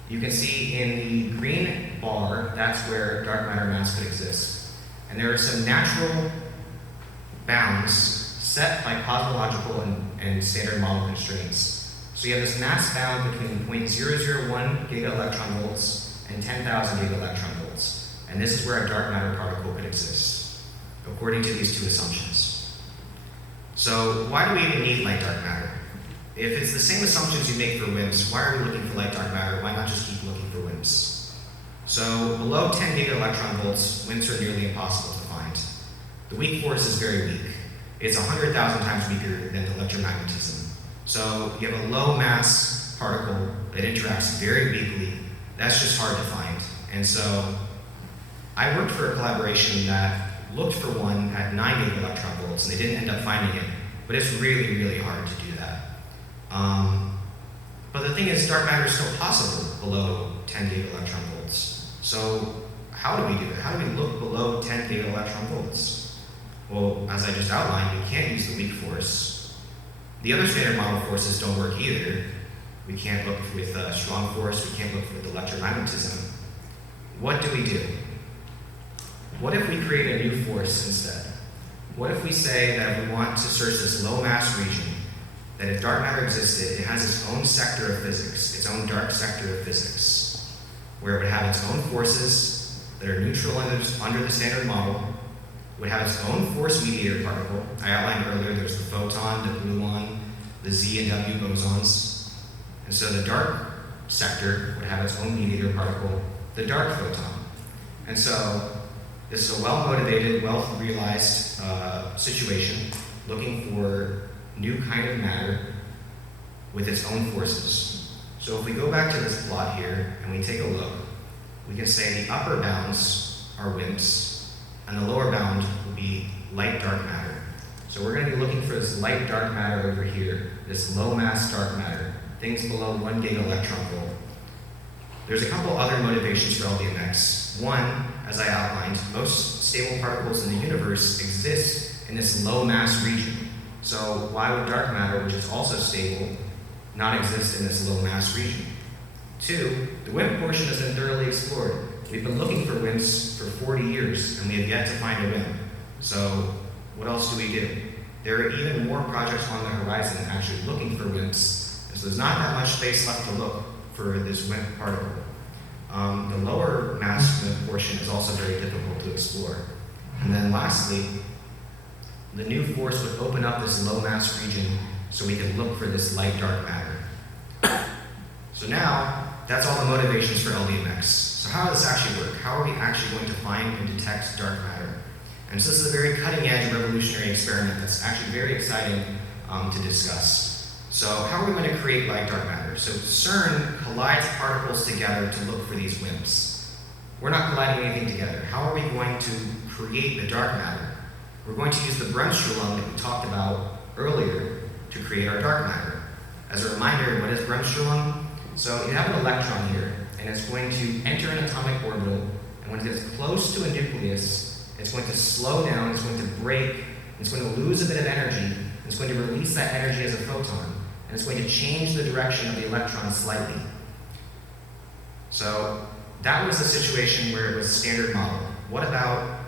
you can see in the green bar, that's where dark matter mass could exist. And there are some natural bounds set by cosmological and standard model constraints. So you have this mass bound between 0.001 gigaelectron volts and 10,000 gigaelectron volts. And this is where a dark matter particle could exist, according to these two assumptions. So why do we even need light-dark matter? If it's the same assumptions you make for WIMPs, why are we looking for light-dark matter? Why not just keep looking for WIMPs? So below 10 gigaelectron volts, WIMPs are nearly impossible to find. The weak force is very weak. It's 100,000 times weaker than electromagnetism. So you have a low mass particle that interacts very weakly. That's just hard to find. And so I worked for a collaboration that looked for one at 9 gigaelectron volts, and they didn't end up finding it. But it's really, really hard to do that. But the thing is, dark matter is still possible below 10 gigaelectron volts. So how do we do it? How do we look below 10 gigaelectron volts? Well, as I just outlined, we can't use the weak force. The other standard model forces don't work either. We can't look with strong force, we can't look with electromagnetism. What do we do? What if we create a new force instead? What if we say that we want to search this low mass region, that if dark matter existed, it has its own sector of physics, its own dark sector of physics, where it would have its own forces that are neutral under the standard model, would have its own force mediator particle. I outlined earlier, there's the photon, the gluon, the Z and W bosons. And so the dark sector would have its own mediator particle, the dark photon. And so this is a well-motivated, well-realized situation looking for new kind of matter with its own forces. So if we go back to this plot here and we take a look, we can say the upper bounds are WIMPs, and the lower bound will be light-dark matter. So we're going to be looking for this light-dark matter over here, this low-mass dark matter, things below 1 gigaelectron volt. There's a couple other motivations for LDMX. One, as I outlined, most stable particles in the universe exist in this low-mass region. So why would dark matter, which is also stable, not exist in this low-mass region? Two, the WIMP portion has been thoroughly explored. We've been looking for WIMPs for 40 years, and we have yet to find a WIMP. So what else do we do? There are even more projects on the horizon actually looking for WIMPs, and so there's not that much space left to look for this WIMP particle. The lower mass WIMP portion is also very difficult to explore. And then lastly, the new force would open up this low mass region so we can look for this light-dark matter. So now, that's all the motivations for LDMX. So how does this actually work? How are we actually going to find and detect dark matter? And so this is a very cutting-edge, revolutionary experiment that's actually very exciting to discuss. So how are we going to create light-dark matter? So CERN collides particles together to look for these WIMPs. We're not colliding anything together. How are we going to create the dark matter? We're going to use the Bremsstrahlung that we talked about earlier to create our dark matter. As a reminder, what is Bremsstrahlung? So you have an electron here, and it's going to enter an atomic orbital, and when it gets close to a nucleus, it's going to slow down, it's going to break, and it's going to lose a bit of energy, and it's going to release that energy as a photon, and it's going to change the direction of the electron slightly. So that was a situation where it was standard model. What about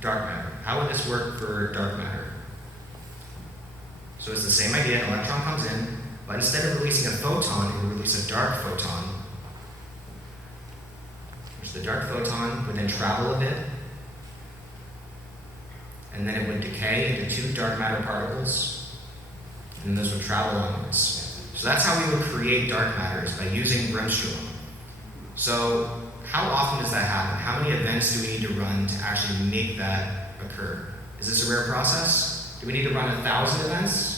dark matter? How would this work for dark matter? So it's the same idea, an electron comes in, but instead of releasing a photon, it would release a dark photon. Which the dark photon would then travel a bit, and then it would decay into two dark matter particles, and those would travel onwards. So that's how we would create dark matter, is by using Bremsstrahlung. So how often does that happen? How many events do we need to run to actually make that occur? Is this a rare process? Do we need to run 1,000 events?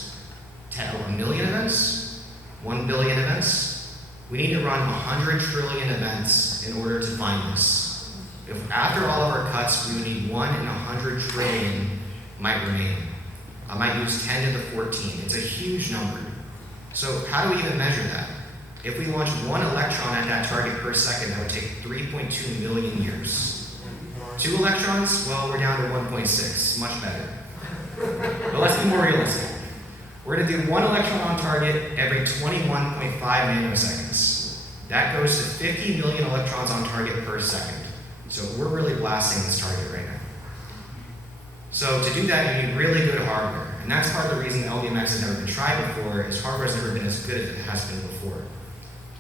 a million events, 1 billion events. We need to run 100 trillion events in order to find this. If after all of our cuts, we would need 1 in 100 trillion might remain. I might use 10 to the 14. It's a huge number. So how do we even measure that? If we launch 1 electron at that target per second, that would take 3.2 million years. 2 electrons, well, we're down to 1.6, much better. But let's be more realistic. We're going to do 1 electron on target every 21.5 nanoseconds. That goes to 50 million electrons on target per second. So we're really blasting this target right now. So to do that, you need really good hardware. And that's part of the reason LDMX has never been tried before, is hardware has never been as good as it has been before.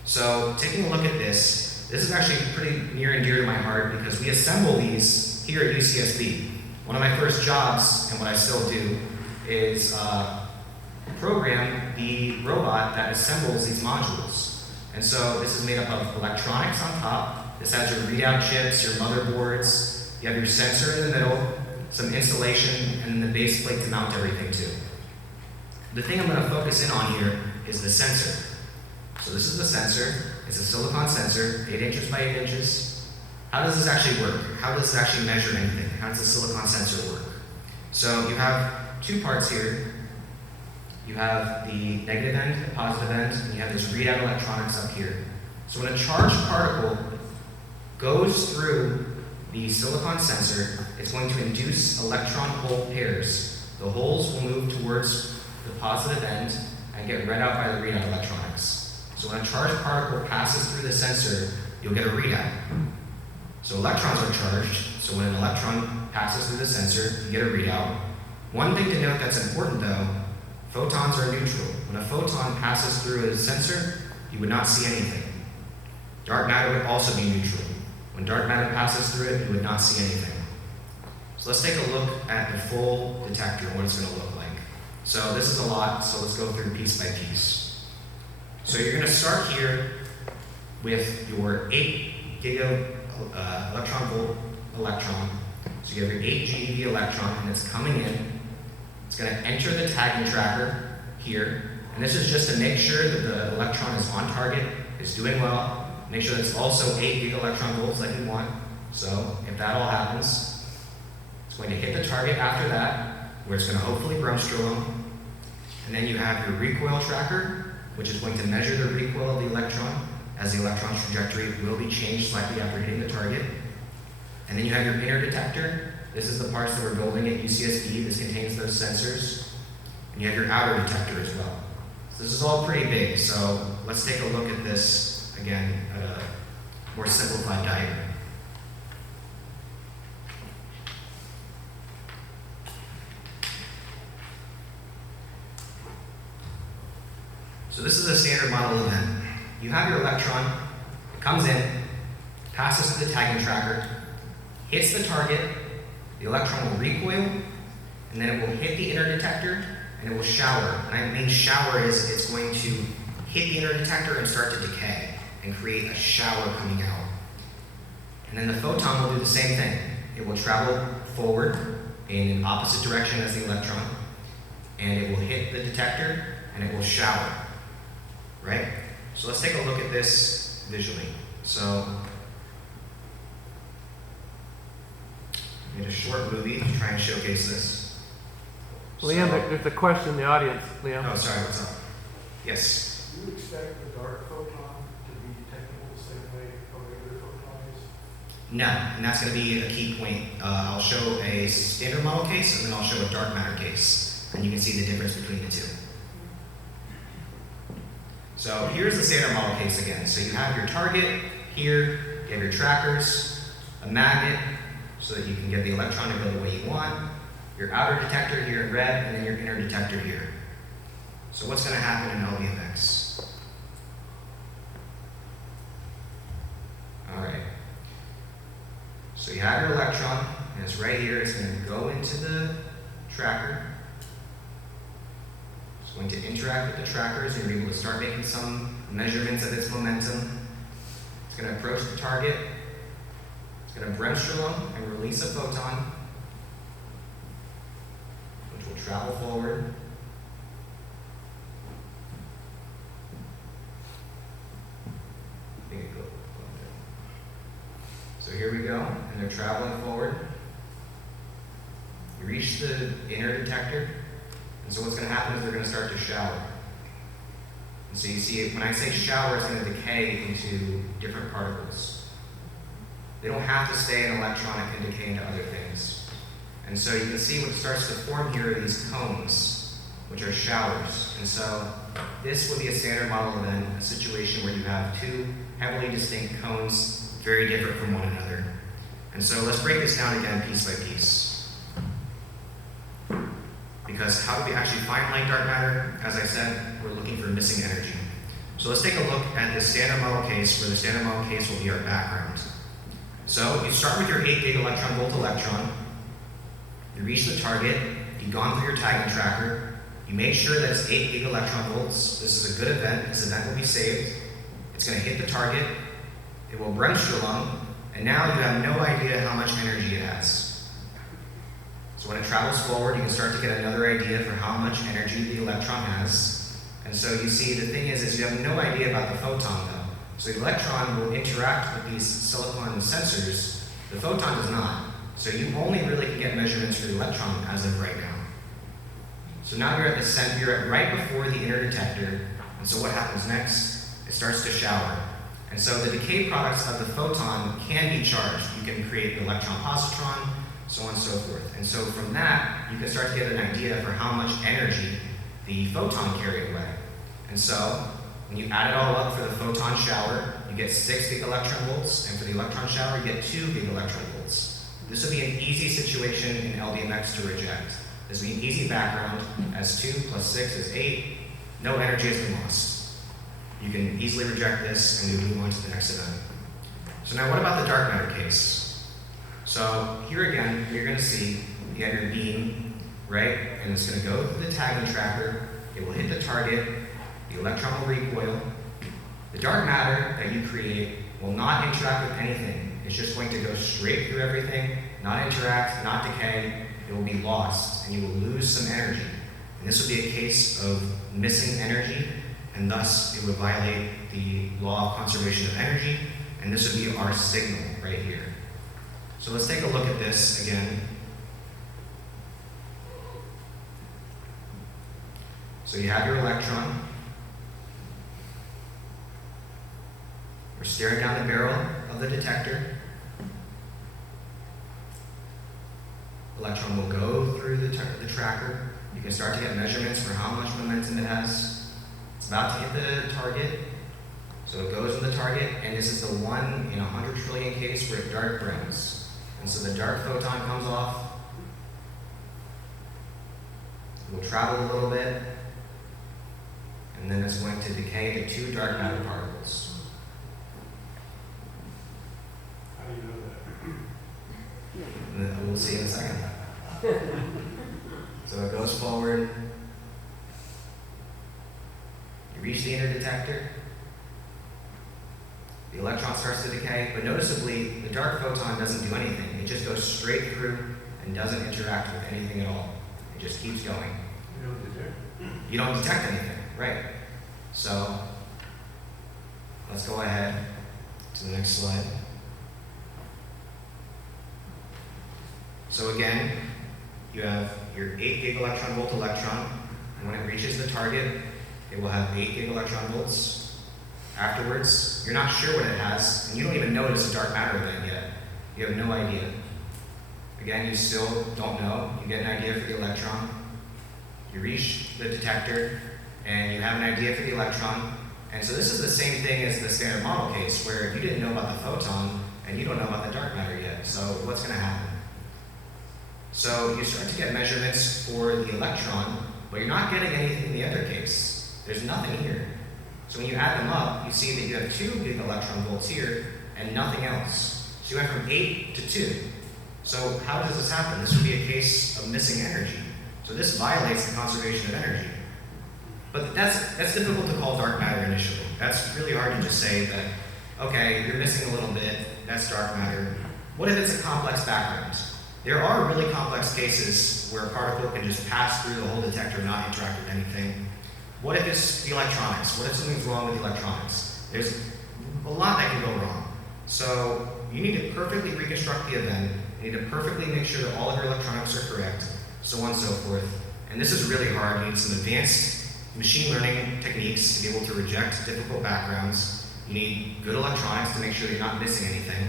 So taking a look at this is actually pretty near and dear to my heart because we assemble these here at UCSB. One of my first jobs, and what I still do, is program the robot that assembles these modules. And so this is made up of electronics on top. This has your readout chips, your motherboards. You have your sensor in the middle, some installation, and then the base plate to mount everything to. The thing I'm going to focus in on here is the sensor. So this is the sensor. It's a silicon sensor, 8 inches by 8 inches. How does this actually work? How does this actually measure anything? How does the silicon sensor work? So you have 2 parts here. You have the negative end, the positive end, and you have this readout electronics up here. So when a charged particle goes through the silicon sensor, it's going to induce electron-hole pairs. The holes will move towards the positive end and get read out by the readout electronics. So when a charged particle passes through the sensor, you'll get a readout. So electrons are charged, so when an electron passes through the sensor, you get a readout. One thing to note that's important though, photons are neutral. When a photon passes through a sensor, you would not see anything. Dark matter would also be neutral. When dark matter passes through it, you would not see anything. So let's take a look at the full detector and what it's going to look like. So this is a lot, so let's go through piece by piece. So you're going to start here with your 8 giga electron volt electron. So you have your 8 GeV electron, and it's coming in. It's going to enter the tagging tracker here, and this is just to make sure that the electron is on target, is doing well. Make sure that it's also 8 giga electron volts like you want. So if that all happens, it's going to hit the target after that, where it's going to hopefully bremsstrahl. And then you have your recoil tracker, which is going to measure the recoil of the electron, as the electron's trajectory will be changed slightly after hitting the target. And then you have your inner detector. This is the parts that we're building at UCSB. This contains those sensors. And you have your outer detector as well. So this is all pretty big. So let's take a look at this again at a more simplified diagram. So this is a standard model event. You have your electron, it comes in, passes through the tagging tracker, hits the target, the electron will recoil, and then it will hit the inner detector, and it will shower. And I mean shower is it's going to hit the inner detector and start to decay and create a shower coming out. And then the photon will do the same thing. It will travel forward in an opposite direction as the electron, and it will hit the detector, and it will shower. Right? So let's take a look at this visually. So, I made a short movie to try and showcase this. Liam, there's a question in the audience, Liam. Oh, sorry, what's up? Yes. Do you expect the dark photon to be detectable the same way a regular photon is? No, and that's going to be a key point. I'll show a standard model case, and then I'll show a dark matter case, and you can see the difference between the two. So here's the standard model case again. So you have your target here, you have your trackers, a magnet, so that you can get the electron to go the way you want, your outer detector here in red, and then your inner detector here. So what's going to happen in LDMX? All right. So you have your electron, and it's right here. It's going to go into the tracker. It's going to interact with the trackers and be able to start making some measurements of its momentum. It's going to approach the target. It's going to bremsstrahl and release a photon, which will travel forward. here we go, and they're traveling forward. You reach the inner detector, and so what's going to happen is they're going to start to shower. And so you see, when I say shower, it's going to decay into different particles. They don't have to stay an electron, it can decay into other things. And so you can see what starts to form here are these cones, which are showers. And so this would be a standard model event, a situation where you have two heavily distinct cones, very different from one another. And so let's break this down again piece by piece. Because how do we actually find light dark matter? As I said, we're looking for missing energy. So let's take a look at the standard model case, where the standard model case will be our background. So you start with your 8 gig electron volt electron, you reach the target, you've gone through your tagging tracker, you make sure that it's 8 gig electron volts. This is a good event, this event will be saved. It's going to hit the target, it will bremsstrahlung, and now you have no idea how much energy it has. So when it travels forward, you can start to get another idea for how much energy the electron has. And so you see, the thing is you have no idea about the photon though. So the electron will interact with these silicon sensors, the photon does not. So you only really can get measurements for the electron as of right now. So now you're at the center, you're at right before the inner detector, and so what happens next? It starts to shower. And so the decay products of the photon can be charged. You can create an electron positron, so on and so forth. And so from that, you can start to get an idea for how much energy the photon carried away. And so when you add it all up for the photon shower, you get 6 gig electron volts, and for the electron shower, you get 2 gig electron volts. This would be an easy situation in LDMX to reject. This would be an easy background, as 2 plus 6 is 8. No energy has been lost. You can easily reject this, and we move on to the next event. So now what about the dark matter case? So here again, you're going to see you have your beam, right? And it's going to go through the tagging tracker. It will hit the target. The electron will recoil. The dark matter that you create will not interact with anything. It's just going to go straight through everything, not interact, not decay. It will be lost, and you will lose some energy. And this would be a case of missing energy, and thus it would violate the law of conservation of energy, and this would be our signal right here. So let's take a look at this again. So you have your electron. We're staring down the barrel of the detector. Electron will go through the tracker. You can start to get measurements for how much momentum it has. It's about to hit the target. So it goes in the target, and this is the 1 in 100 trillion case where it dark brims. And so the dark photon comes off. It will travel a little bit, and then it's going to decay into 2 dark matter particles. How do you know that? And then we'll see in a second. So it goes forward. You reach the inner detector. The electron starts to decay, but noticeably, the dark photon doesn't do anything. It just goes straight through and doesn't interact with anything at all. It just keeps going. You don't detect? You don't detect anything, right? So let's go ahead to the next slide. So again, you have your 8 gig electron volt electron, and when it reaches the target, it will have 8 gig electron volts. Afterwards, you're not sure what it has, and you don't even know it's a dark matter event yet. You have no idea. Again, you still don't know. You get an idea for the electron. You reach the detector, and you have an idea for the electron. And so this is the same thing as the standard model case, where if you didn't know about the photon, and you don't know about the dark matter yet, so what's going to happen? So you start to get measurements for the electron, but you're not getting anything in the other case. There's nothing here. So when you add them up, you see that you have 2 gig electron volts here and nothing else. So you went from 8 to 2. So how does this happen? This would be a case of missing energy. So this violates the conservation of energy. But that's difficult to call dark matter initially. That's really hard to just say that, okay, you're missing a little bit, that's dark matter. What if it's a complex background? There are really complex cases where a particle can just pass through the whole detector and not interact with anything. What if it's the electronics? What if something's wrong with the electronics? There's a lot that can go wrong. So you need to perfectly reconstruct the event. You need to perfectly make sure that all of your electronics are correct, so on and so forth. And this is really hard. You need some advanced machine learning techniques to be able to reject difficult backgrounds. You need good electronics to make sure you're not missing anything.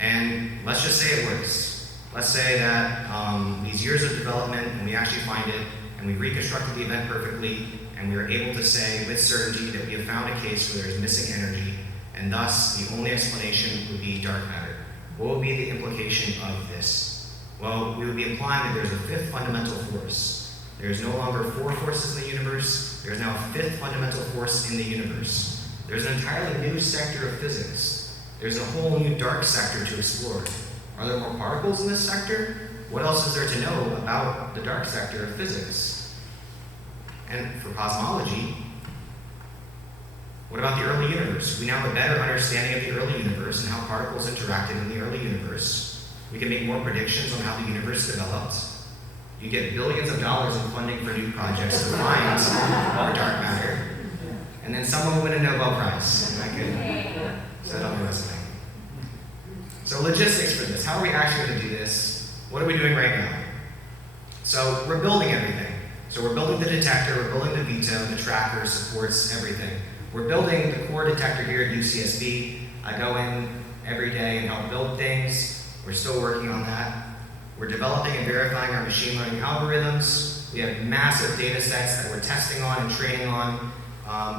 And let's just say it works. Let's say that these years of development, and we actually find it, and we reconstructed the event perfectly, and we are able to say with certainty that we have found a case where there is missing energy, and thus the only explanation would be dark matter. What would be the implication of this? Well, we would be implying that there's a fifth fundamental force. There's no longer four forces in the universe, there's now a fifth fundamental force in the universe. There's an entirely new sector of physics. There's a whole new dark sector to explore. Are there more particles in this sector? What else is there to know about the dark sector of physics? And for cosmology, what about the early universe? We now have a better understanding of the early universe and how particles interacted in the early universe. We can make more predictions on how the universe developed. You get billions of dollars in funding for new projects to find more dark matter. And then someone will win a Nobel Prize. And I could set up a resume. So logistics for this. How are we actually going to do this? What are we doing right now? So we're building everything. So we're building the detector, we're building the veto, the tracker supports everything. We're building the core detector here at UCSB. I go in every day and help build things. We're still working on that. We're developing and verifying our machine learning algorithms. We have massive data sets that we're testing on and training on.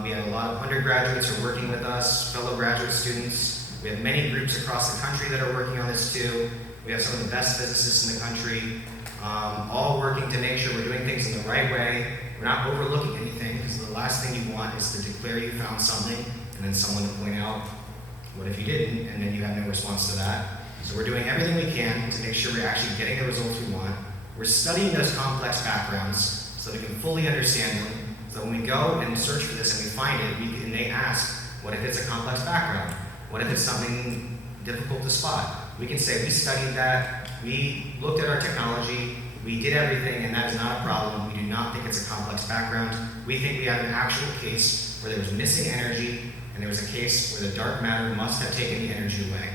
We have a lot of undergraduates who are working with us, fellow graduate students. We have many groups across the country that are working on this too. We have some of the best physicists in the country, all working to make sure we're doing things in the right way. We're not overlooking anything, because the last thing you want is to declare you found something, and then someone to point out, what if you didn't, and then you have no response to that. So we're doing everything we can to make sure we're actually getting the results we want. We're studying those complex backgrounds so we can fully understand them. So when we go and search for this and we find it, and they ask, what if it's a complex background? What if it's something difficult to spot? We can say, we studied that, we looked at our technology, we did everything, and that is not a problem. We do not think it's a complex background. We think we have an actual case where there was missing energy, and there was a case where the dark matter must have taken the energy away.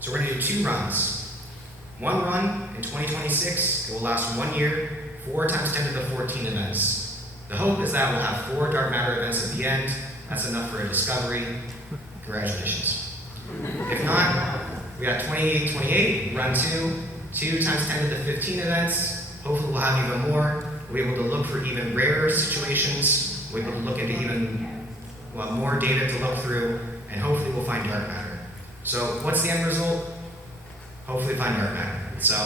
So we're going to do 2 runs. One run in 2026, it will last 1 year, 4 times 10 to the 14 events. The hope is that we'll have 4 dark matter events at the end. That's enough for a discovery. Congratulations. If not, we got 28, run 2 times 10 to the 15 events. Hopefully we'll have even more. We'll be able to look for even rarer situations. We'll be able to look into even more data to look through, and hopefully we'll find dark matter. So what's the end result? Hopefully find dark matter. So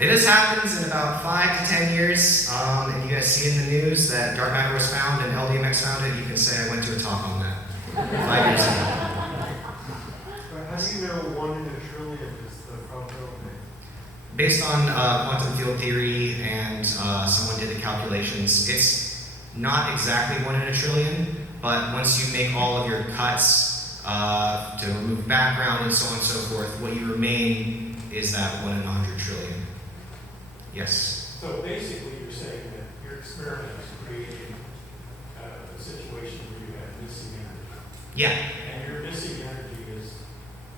if this happens in about 5 to 10 years, and you guys see in the news that dark matter was found and LDMX found it, you can say I went to a talk on that 5 years ago. How do you know 1 in a trillion is the probability? Based on quantum field theory, and someone did the calculations, it's not exactly 1 in a trillion, but once you make all of your cuts to remove background and so on and so forth, what you remain is that 1 in 100 trillion. Yes? So basically you're saying that your experiment is creating a situation where you have missing energy. Yeah. And your missing energy is,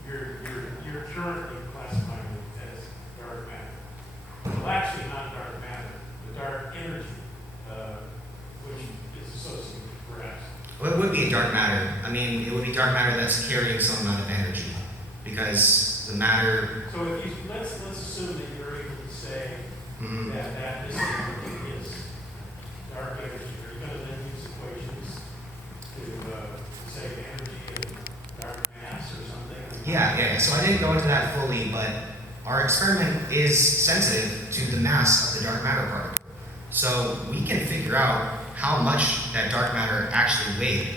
you're currently classifying it as dark matter. Well, actually not dark matter, but dark energy, which is associated with perhaps. Well, it would be dark matter. I mean, it would be dark matter that's carrying some amount of energy, because the matter. So if you, let's assume that you're able to say that missing energy is dark energy. Are you going to then use equations to say energy and dark mass or something? Yeah. So I didn't go into that fully, but our experiment is sensitive to the mass of the dark matter particle. So we can figure out how much that dark matter actually weighed.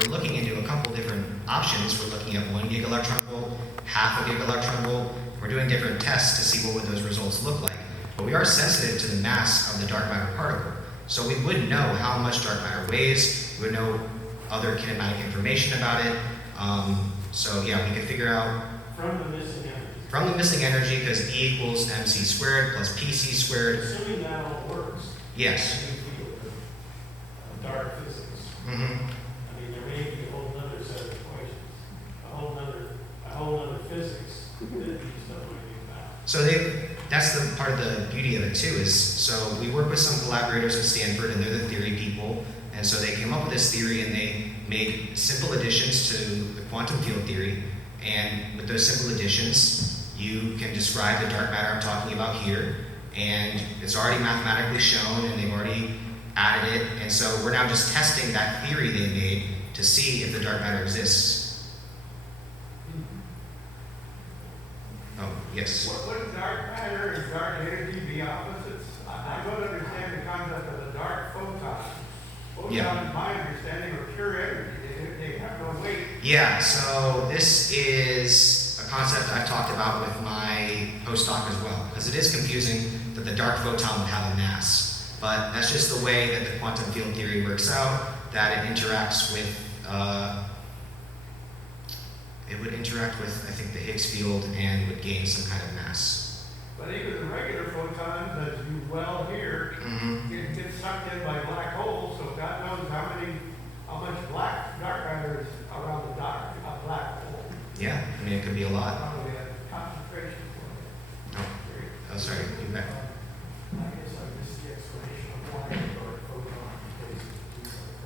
We're looking into a couple different options. We're looking at 1 gigaelectron volt, half a gigaelectron volt. We're doing different tests to see what would those results look like. But we are sensitive to the mass of the dark matter particle. So we would know how much dark matter weighs. We would know other kinematic information about it. So yeah, we could figure out From the missing energy. from the missing energy, because E equals mc squared plus pc squared. Assuming that all works. Yes. In the field of dark physics. Mm-hmm. I mean, there may be a whole other set of equations, a whole other So that's the part of the beauty of it too, is so we work with some collaborators at Stanford, and they're the theory people, and so they came up with this theory and they made simple additions to the quantum field theory, and with those simple additions, you can describe the dark matter I'm talking about here, and it's already mathematically shown, and they've already added it, and so we're now just testing that theory they made to see if the dark matter exists. Oh, yes. Wouldn't dark matter and dark energy be opposites? I don't understand the concept of a dark photon. Photon, Yeah. in my understanding, are pure energy. They have no weight. Yeah, so this is a concept I've talked about with my postdoc as well, because it is confusing that the dark photon would have a mass. But that's just the way that the quantum field theory works out, that it interacts with, it would interact with, I think, the Higgs field and would gain some kind of mass. But even the regular photons, as you well hear, get sucked in by black holes, so God knows how much dark matter is around the a black hole. Yeah, I mean, it could be a lot. Probably a concentration point. Oh, sorry, you bet. I guess I missed the explanation of why a dark photon decays into two dark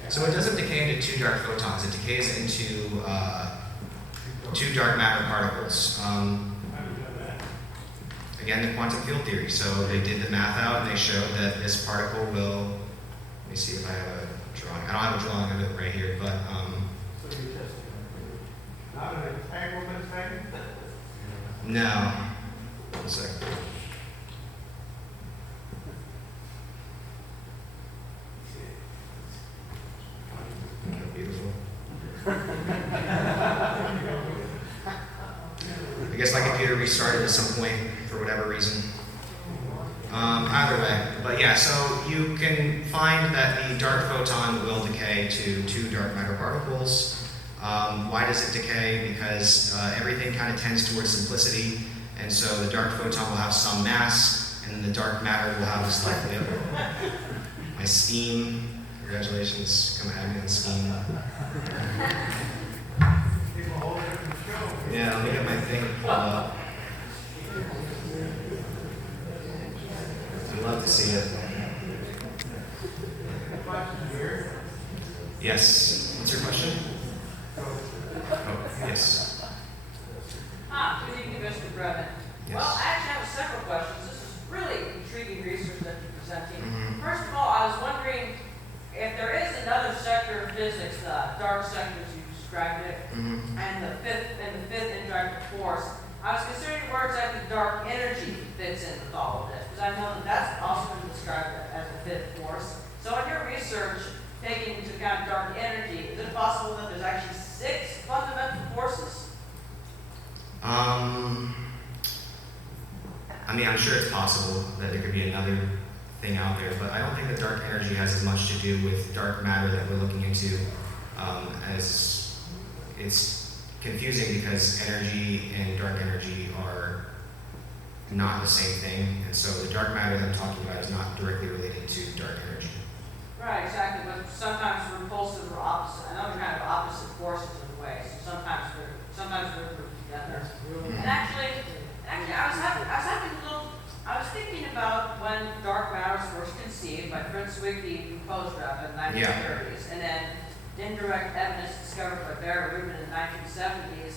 photons. So it doesn't decay into two dark photons, it decays into two dark matter particles. How do you know that? Again, the quantum field theory. So they did the math out and they showed that this particle will, let me see if I have a drawing. I don't have a drawing of it right here, but So you're testing it. Not an entanglement thing? no. One second. Beautiful. I guess my computer restarted at some point for whatever reason. Either way, but yeah, so you can find that the dark photon will decay to two dark matter particles. Why does it decay? Because everything kind of tends towards simplicity, and so the dark photon will have some mass, and then the dark matter will have slightly of my steam. Congratulations, come at me on steam. People hold it in the show. Yeah, let me get my thing pulled up. I'd love to see it. Question here. Yes. What's your question? Oh, yes. Good evening, Mr. Brennan. Yes. Well, I actually have several questions. This is really intriguing research that you're presenting. Mhm. First of all, I was wondering if there is another sector of physics, the dark sector as you described it, Mhm. and the fifth interactive force. I was considering where exactly dark energy fits in with all of this, because I know that that's also been described as a fifth force. So in your research, taking into account dark energy, is it possible that there's actually 6 fundamental forces? I mean, I'm sure it's possible that there could be another thing out there, but I don't think that dark energy has as much to do with dark matter that we're looking into, as it's confusing because energy and dark energy are not the same thing, and so the dark matter that I'm talking about is not directly related to dark energy. Right, exactly, but sometimes we're repulsive or opposite. I know they're kind of opposite forces in a way, so sometimes we're grouped together. And actually, I was thinking about when dark matter was first conceived by Prince Whitney proposed that in the 1930s, and then indirect evidence discovered by Barry Rubin in the 1970s.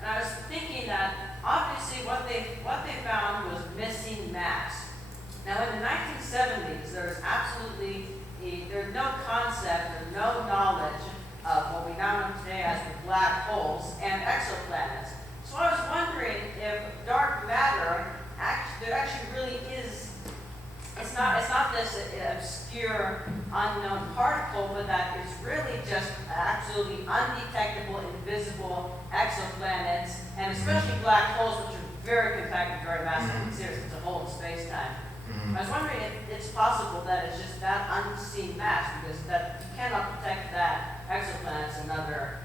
And I was thinking that obviously what they found was missing mass. Now in the 1970s, there's no concept or no knowledge of what we now know today as the black holes and exoplanets. So I was wondering if dark matter actually really is, it's not this obscure unknown particle, but that it's really just absolutely undetectable, invisible exoplanets, and especially black holes, which are very compact and very massive, considered it's a hole in space-time. I was wondering if it's possible that it's just that unseen mass, because that you cannot detect that exoplanet's another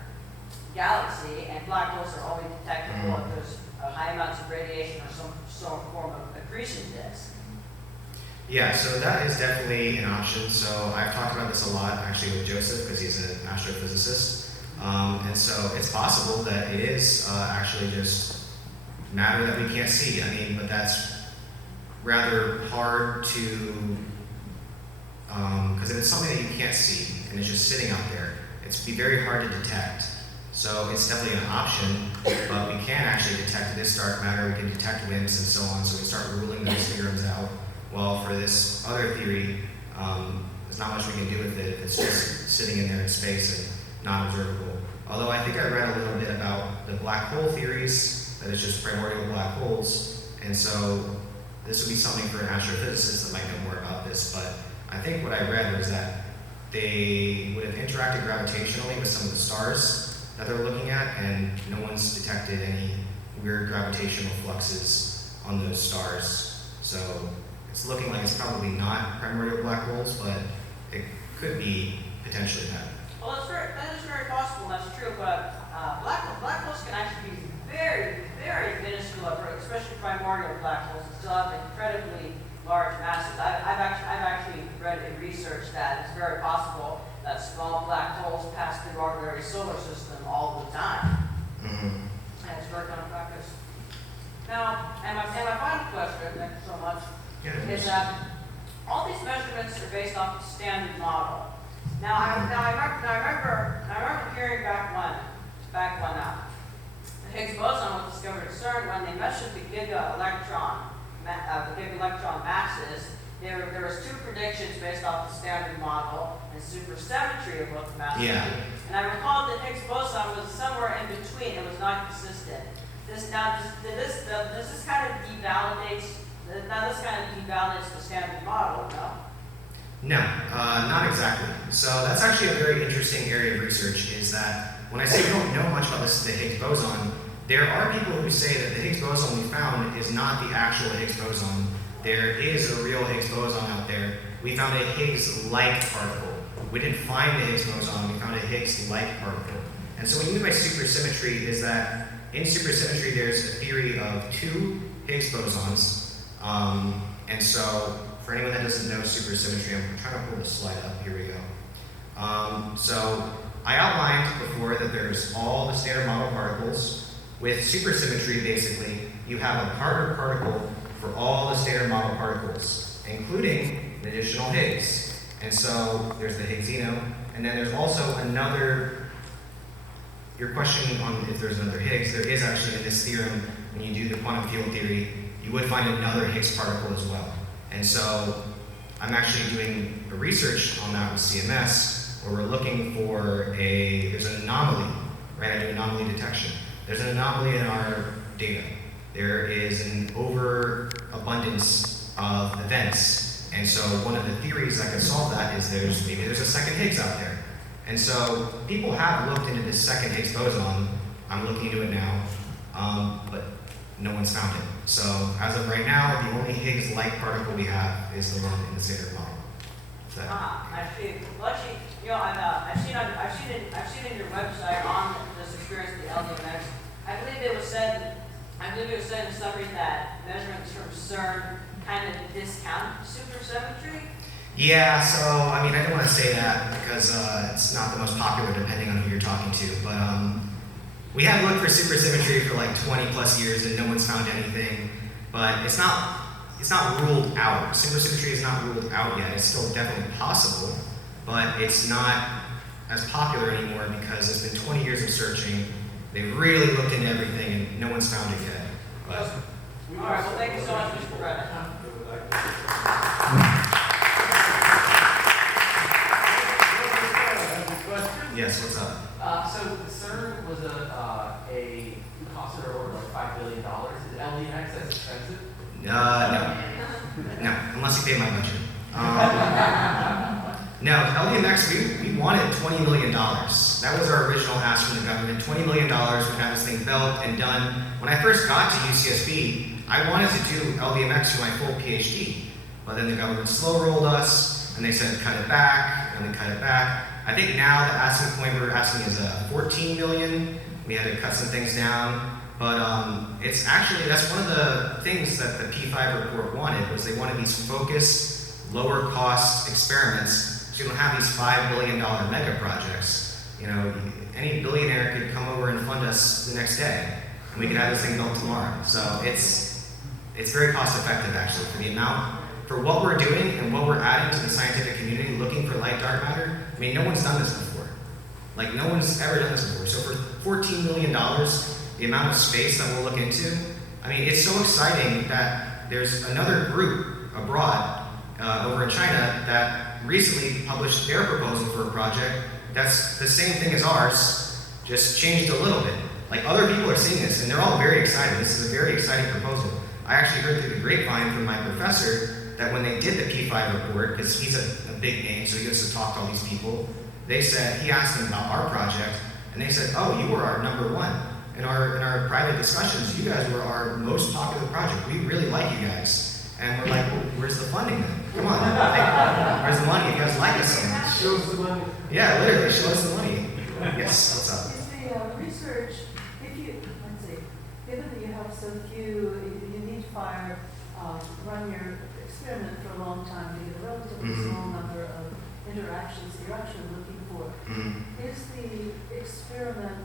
galaxy, and black holes are only detectable if there's high amounts of radiation or some form of accretion disk. Yeah, so that is definitely an option. So I've talked about this a lot actually with Joseph because he's an astrophysicist. And so it's possible that it is actually just matter that we can't see. I mean, but that's rather hard to, because if it's something that you can't see and it's just sitting out there, it's be very hard to detect. So it's definitely an option, but we can actually detect this dark matter, we can detect winds and so on, so we start ruling those theorems out. Well, for this other theory, there's not much we can do with it. It's just sitting in there in space and not observable. Although I think I read a little bit about the black hole theories, that it's just primordial black holes, and so this would be something for an astrophysicist that might know more about this, but I think what I read was that they would have interacted gravitationally with some of the stars that they're looking at, and no one's detected any weird gravitational fluxes on those stars. So it's looking like it's probably not primordial black holes, but it could be potentially that. Well, that is very possible, that's true, but black holes can actually be very, very minuscule, especially primordial black holes, and still have incredibly large masses. I've actually read in research that it's very possible that small black holes pass through our very solar system all the time. Mm-hmm. And it's very complex. Now, and my final question, thank you so much, is that all these measurements are based off the standard model. Now I remember hearing back when the Higgs boson was discovered at CERN, when they measured the giga electron masses. There was two predictions based off the standard model and supersymmetry of what the mass would be. And I recall that Higgs boson was somewhere in between. It was not consistent. This kind of devalidates the standard model, no? No, not exactly. So that's actually a very interesting area of research, is that when I say we don't know much about the Higgs boson, there are people who say that the Higgs boson we found is not the actual Higgs boson. There is a real Higgs boson out there. We found a Higgs-like particle. We didn't find the Higgs boson, we found a Higgs-like particle. And so what you mean by supersymmetry is that in supersymmetry there's a theory of two Higgs bosons. And so for anyone that doesn't know supersymmetry, I'm trying to pull the slide up, here we go. So I outlined before that there's all the standard model particles. With supersymmetry, basically, you have a partner particle for all the standard model particles, including an additional Higgs. And so there's the Higgsino, and then there's also another, you're questioning on if there's another Higgs. There is actually in this theorem, when you do the quantum field theory, you would find another Higgs particle as well. And so I'm actually doing a research on that with CMS, where we're looking for there's an anomaly, right? I do anomaly detection. There's an anomaly in our data. There is an overabundance of events. And so one of the theories that could solve that is maybe there's a second Higgs out there. And so people have looked into this second Higgs boson. I'm looking into it now, but no one's found it. So as of right now, the only Higgs-like particle we have is the one in the standard model. I see. Well, actually, I've seen in your website on this experience with the LDMX. I believe it was said in summary that measurements from CERN kind of discount supersymmetry. Yeah, so I mean, I don't want to say that because it's not the most popular depending on who you're talking to, but we have looked for supersymmetry for like 20 plus years and no one's found anything, but it's not ruled out. Supersymmetry is not ruled out yet. It's still definitely possible, but it's not as popular anymore because it's been 20 years of searching. They've really looked into everything and no one's found it yet. But all right, well, thank you so much, Mr. Brennan. yes, what's up? So CERN was a cost of order like $5 billion. Is LDMX as expensive? No, unless you pay my budget. No, LDMX, we wanted $20 million. That was our original ask from the government. $20 million would have this thing developed and done. When I first got to UCSB, I wanted to do LDMX for my full PhD. But then the government slow rolled us, and they said cut it back, and they cut it back. I think now the asking point we're asking is $14 million. We had to cut some things down. But it's actually, that's one of the things that the P5 report wanted, was they wanted these focused, lower cost experiments. So you don't have these $5 billion mega projects. You know, any billionaire could come over and fund us the next day. and we could have this thing built tomorrow. So it's very cost effective actually for the amount, for what we're doing and what we're adding to the scientific community looking for light dark matter. I mean, no one's done this before. Like, no one's ever done this before. So for $14 million, the amount of space that we'll look into, I mean, it's so exciting that there's another group abroad over in China that recently published their proposal for a project that's the same thing as ours, just changed a little bit. Like, other people are seeing this, and they're all very excited. This is a very exciting proposal. I actually heard through the grapevine from my professor that when they did the P5 report, because he's a big name, so he gets to talk to all these people, they said, he asked them about our project, and they said, oh, you were our number one. In our private discussions, you guys were our most popular project. We really like you guys. And we're like, well, where's the funding then? Come on, like, where's the money? You guys like us so much. Show us the money. Yeah, literally, show us the money. Yes, what's up? Is the research, if you, let's see, given that you have so few, you need to run your experiment for a long time to get a relatively small number of interactions that you're actually looking for. Is the experiment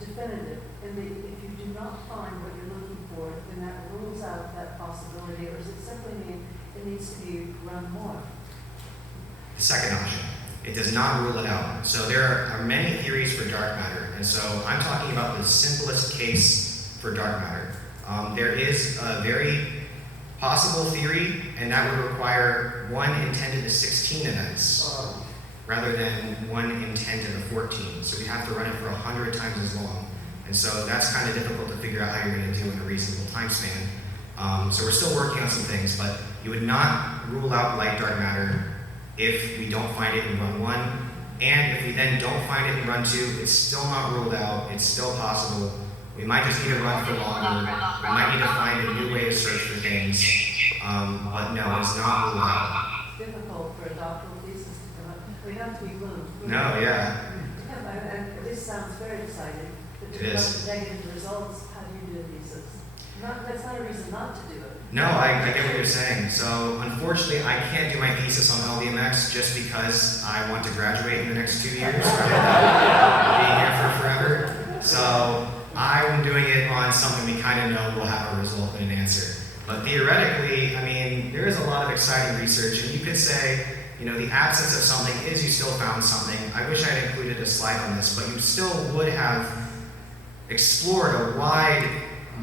definitive? And if you do not find what you're looking for, then that rules out that possibility, or does it simply mean it needs to be run more? The second option. It does not rule it out. So there are many theories for dark matter, and so I'm talking about the simplest case for dark matter. There is a very possible theory, and that would require 1 in 10 to the 16 events, rather than 1 in 10 to the 14. So we have to run it for 100 times as long. And so that's kind of difficult to figure out how you're going to do in a reasonable time span. So we're still working on some things, but you would not rule out light dark matter if we don't find it in run 1. And if we then don't find it in run 2, it's still not ruled out, it's still possible. We might just need to run for longer. We might need to find a new way to search for things. But no, it's not ruled out. Difficult for a doctoral thesis to come up. We have to be blue. No, yeah. And this sounds very exciting. But It to is. develop negative results, how do you do a thesis? That's not a reason not to do it. No, I get what you're saying. So unfortunately, I can't do my thesis on LDMX just because I want to graduate in the next 2 years rather than being here for forever. So I'm doing it on something we kind of know will have a result and an answer. But theoretically, I mean, there is a lot of exciting research, and you could say, you know, the absence of something is you still found something. I wish I had included a slide on this, but you still would have explored a wide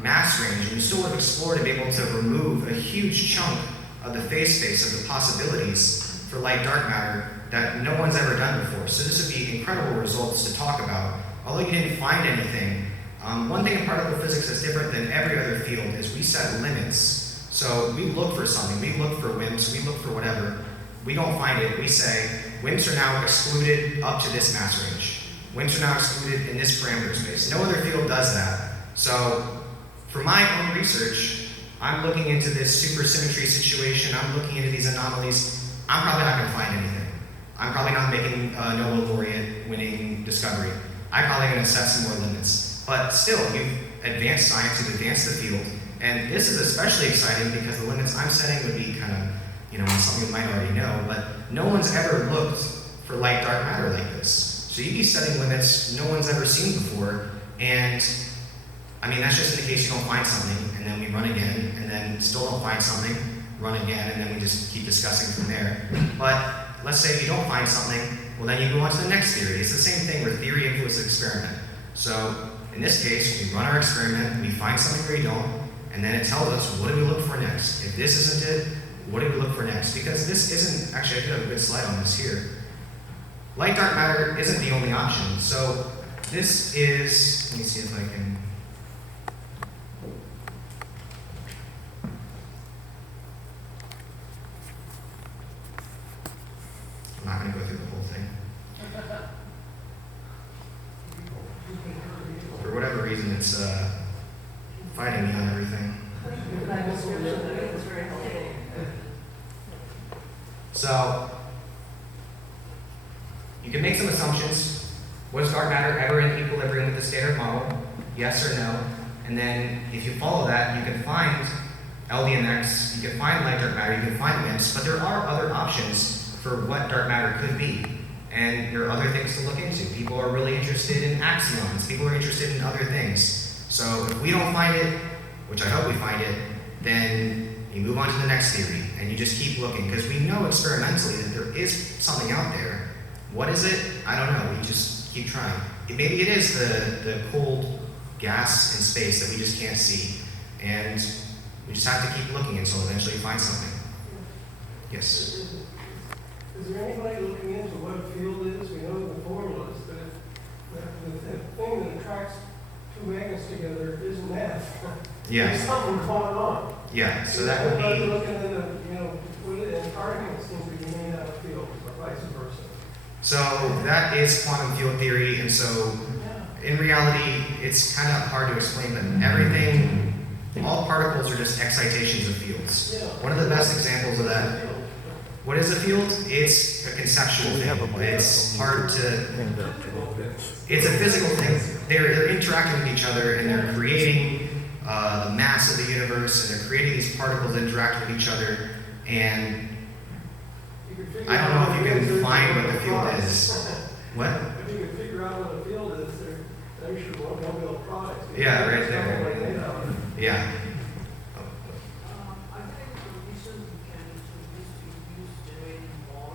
mass range, and you still would have explored and be able to remove a huge chunk of the phase space of the possibilities for light dark matter that no one's ever done before. So this would be incredible results to talk about. Although you didn't find anything, one thing in particle physics that's different than every other field is we set limits. So we look for something, we look for WIMPs, we look for whatever. We don't find it, we say, WIMPs are now excluded up to this mass range. WIMPs are now excluded in this parameter space. No other field does that. So for my own research, I'm looking into this supersymmetry situation, I'm looking into these anomalies. I'm probably not gonna find anything. I'm probably not making a Nobel laureate winning discovery. I'm probably gonna set some more limits. But still, you've advanced science, you've advanced the field, and this is especially exciting because the limits I'm setting would be kind of, you know, something you might already know, but no one's ever looked for light dark matter like this. So you'd be setting limits no one's ever seen before, and I mean, that's just in the case you don't find something, and then we run again, and then still don't find something, run again, and then we just keep discussing from there. But let's say you don't find something, well then you go on to the next theory. It's the same thing where theory influences experiment. So in this case, we run our experiment, we find something where we don't, and then it tells us, what do we look for next? If this isn't it, what do we look for next? Because this isn't, actually I do have a good slide on this here. Light dark matter isn't the only option. So this is, let me see if I can, I'm not going to go through the whole thing. For whatever reason, it's fighting me on everything. So, you can make some assumptions. Was dark matter ever in equilibrium with the standard model? Yes or no? And then, if you follow that, you can find LDMX, you can find light dark matter, you can find WIMPs, but there are other options for what dark matter could be. And there are other things to look into. People are really interested in axions. People are interested in other things. So if we don't find it, which I hope we find it, then you move on to the next theory, and you just keep looking, because we know experimentally that there is something out there. What is it? I don't know. We just keep trying. Maybe it is the cold gas in space that we just can't see, and we just have to keep looking until eventually we find something. Yes? Is there anybody looking into what a field is? We know the formulas, but if the thing that attracts two magnets together isn't that. Yeah. There's something going on. Yeah, so that would Everybody be... looking into, what it is, targeting seems to be made out of field, or vice versa. So that is quantum field theory, and so in reality, it's kind of hard to explain, but everything, all particles are just excitations of fields. One of the best examples of that, what is a field? It's a conceptual thing. It's hard to, it's a physical thing. They're interacting with each other, and they're creating the mass of the universe, and they're creating these particles that interact with each other, and I don't know if you can find what the field is. What? If you can figure out what a field is, there should be no products. Yeah, right there. Yeah. I think the reason we can use generating more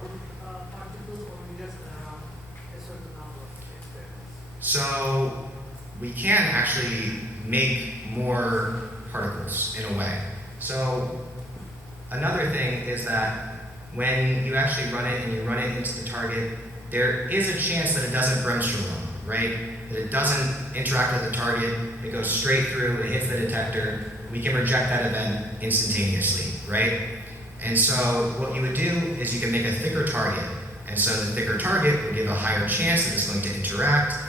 particles, or we just a certain number of experiments. So we can actually make more particles in a way. So another thing is that when you actually run it and you run it into the target, there is a chance that it doesn't Bremsstrahlung, right? That it doesn't interact with the target, it goes straight through, it hits the detector, we can reject that event instantaneously, right? And so what you would do is you can make a thicker target, and so the thicker target would give a higher chance that it's going to interact.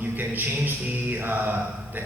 You can change the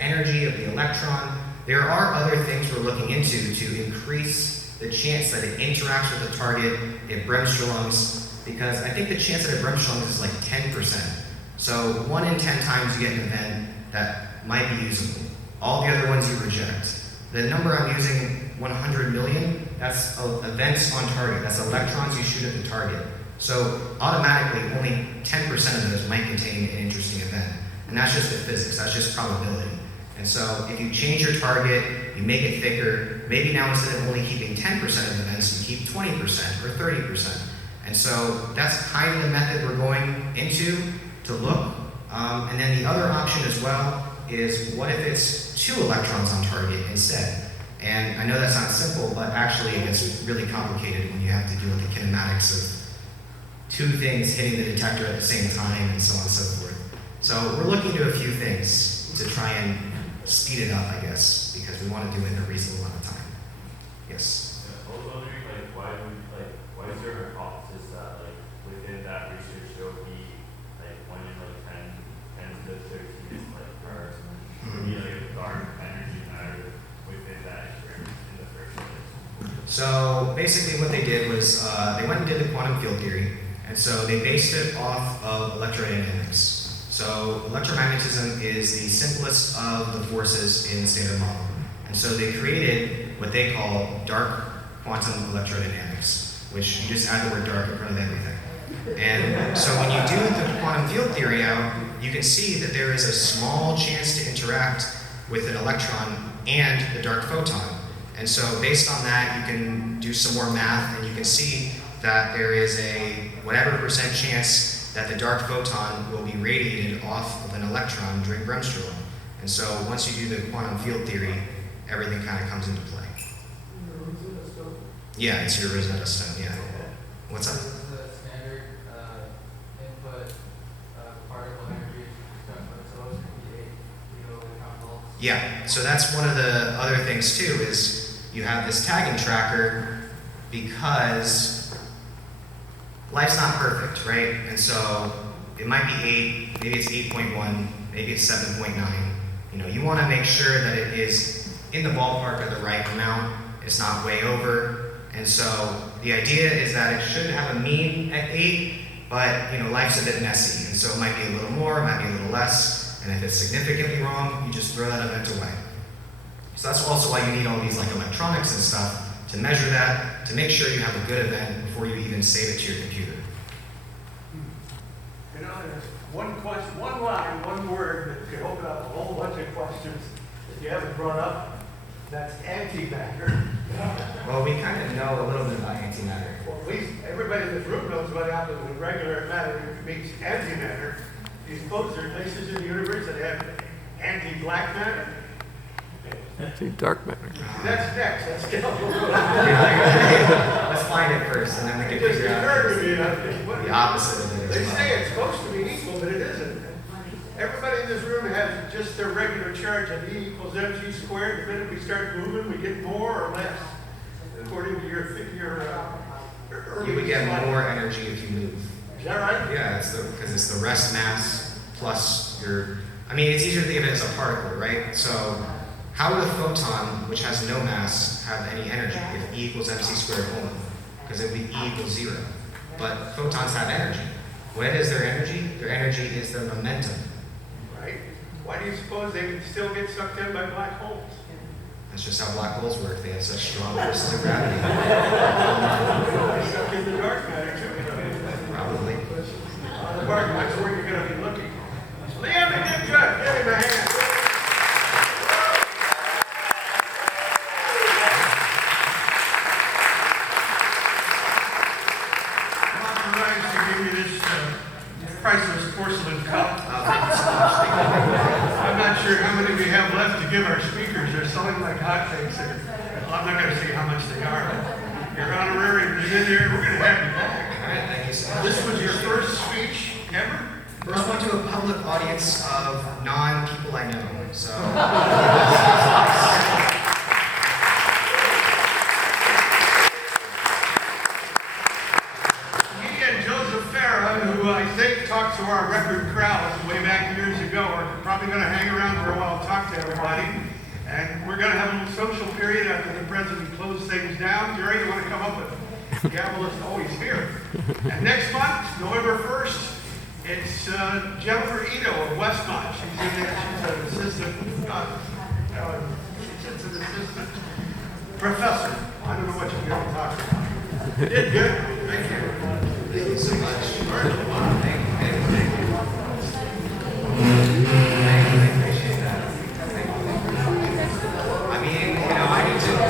energy of the electron. There are other things we're looking into to increase the chance that it interacts with the target, it Bremsstrahlungs, because I think the chance that it Bremsstrahlungs is like 10%. So 1 in 10 times you get an event that might be usable. All the other ones you reject. The number I'm using, 100 million, that's events on target. That's electrons you shoot at the target. So automatically, only 10% of those might contain an interesting event. And that's just the physics, that's just probability. And so if you change your target, you make it thicker, maybe now instead of only keeping 10% of events, you keep 20% or 30%. And so that's kind of the method we're going into to look. And then the other option as well is what if it's 2 electrons on target instead? And I know that sounds simple, but actually it gets really complicated when you have to deal with the kinematics of 2 things hitting the detector at the same time and so on and so forth. So we're looking to a few things to try and speed it up, I guess, because we want to do it in a reasonable amount of time. Yes? I was wondering, why is there a hypothesis that, within that research there will be, 1 in 10 to 13 are be a dark energy matter within that experiment in the first place? So basically what they did was they went and did the quantum field theory, and so they based it off of electrodynamics. So electromagnetism is the simplest of the forces in the Standard Model. And so they created what they call dark quantum electrodynamics, which you just add the word dark in front of everything. And so when you do the quantum field theory out, you can see that there is a small chance to interact with an electron and the dark photon. And so based on that, you can do some more math, and you can see that there is a whatever percent chance that the dark photon will be radiated off of an electron during Bremsstrahlung. And so once you do the quantum field theory, everything kind of comes into play. Yeah, it's your Rosetta Stone, yeah. What's up? This is the standard input particle energy stuff, so it's going to be 8 Yeah, so that's one of the other things too, is you have this tagging tracker because life's not perfect, right? And so it might be 8, maybe it's 8.1, maybe it's 7.9. You want to make sure that it is in the ballpark of the right amount, it's not way over. And so the idea is that it should have a mean at 8, but life's a bit messy, and so it might be a little more, it might be a little less, and if it's significantly wrong, you just throw that event away. So that's also why you need all these electronics and stuff to measure that, to make sure you have a good event before you even save it to your computer. There's one question, one line, one word that could open up a whole bunch of questions that you haven't brought up. That's antimatter. Well, we kind of know a little bit about antimatter. Well, at least everybody in this room knows what happens when regular matter meets antimatter. Do you suppose there are places in the universe that have anti-black matter? Anti-dark matter. That's next. Let's go. Let's find it first, and then we It can just figure occurred to me. out the opposite of it. They as well. say it's supposed to be equal, but it isn't. Everybody in this room has just their regular charge of E equals mc squared. The minute we start moving, we get more or less, according to your You would get more energy if you move. Is that right? Yeah, because it's the rest mass plus your. I mean, it's easier to think of it as a particle, right? So, how would a photon, which has no mass, have any energy if E equals mc squared only? Because it would be E equals 0. But photons have energy. What is their energy? Their energy is their momentum. Right. Why do you suppose they can still get sucked in by black holes? That's just how black holes work. They have such strong forces of gravity. They suck in the dark matter too. Probably. On the dark, that's where you're going to be looking. Liam and Jim Judd, give him a hand. Priceless porcelain cup. I'm not sure how many we have left to give our speakers. They're selling like hotcakes. Well, I'm not going to say how much they are. But your honorarium is in there. We're going to have you back. All right, thank you so much. This was your first speech ever? First one to a public audience of non-people I know. So. Who I think talked to our record crowds way back years ago, are probably going to hang around for a while and talk to everybody. And we're going to have a little social period after the president closed things down. Jerry, you want to come up with gavel is always here. And next month, November 1st, it's Jennifer Ito of Westmont. She's in there. She's an assistant. She's an assistant professor. I don't know what you're going to talk about. You did good. Thank you. Thank you so much.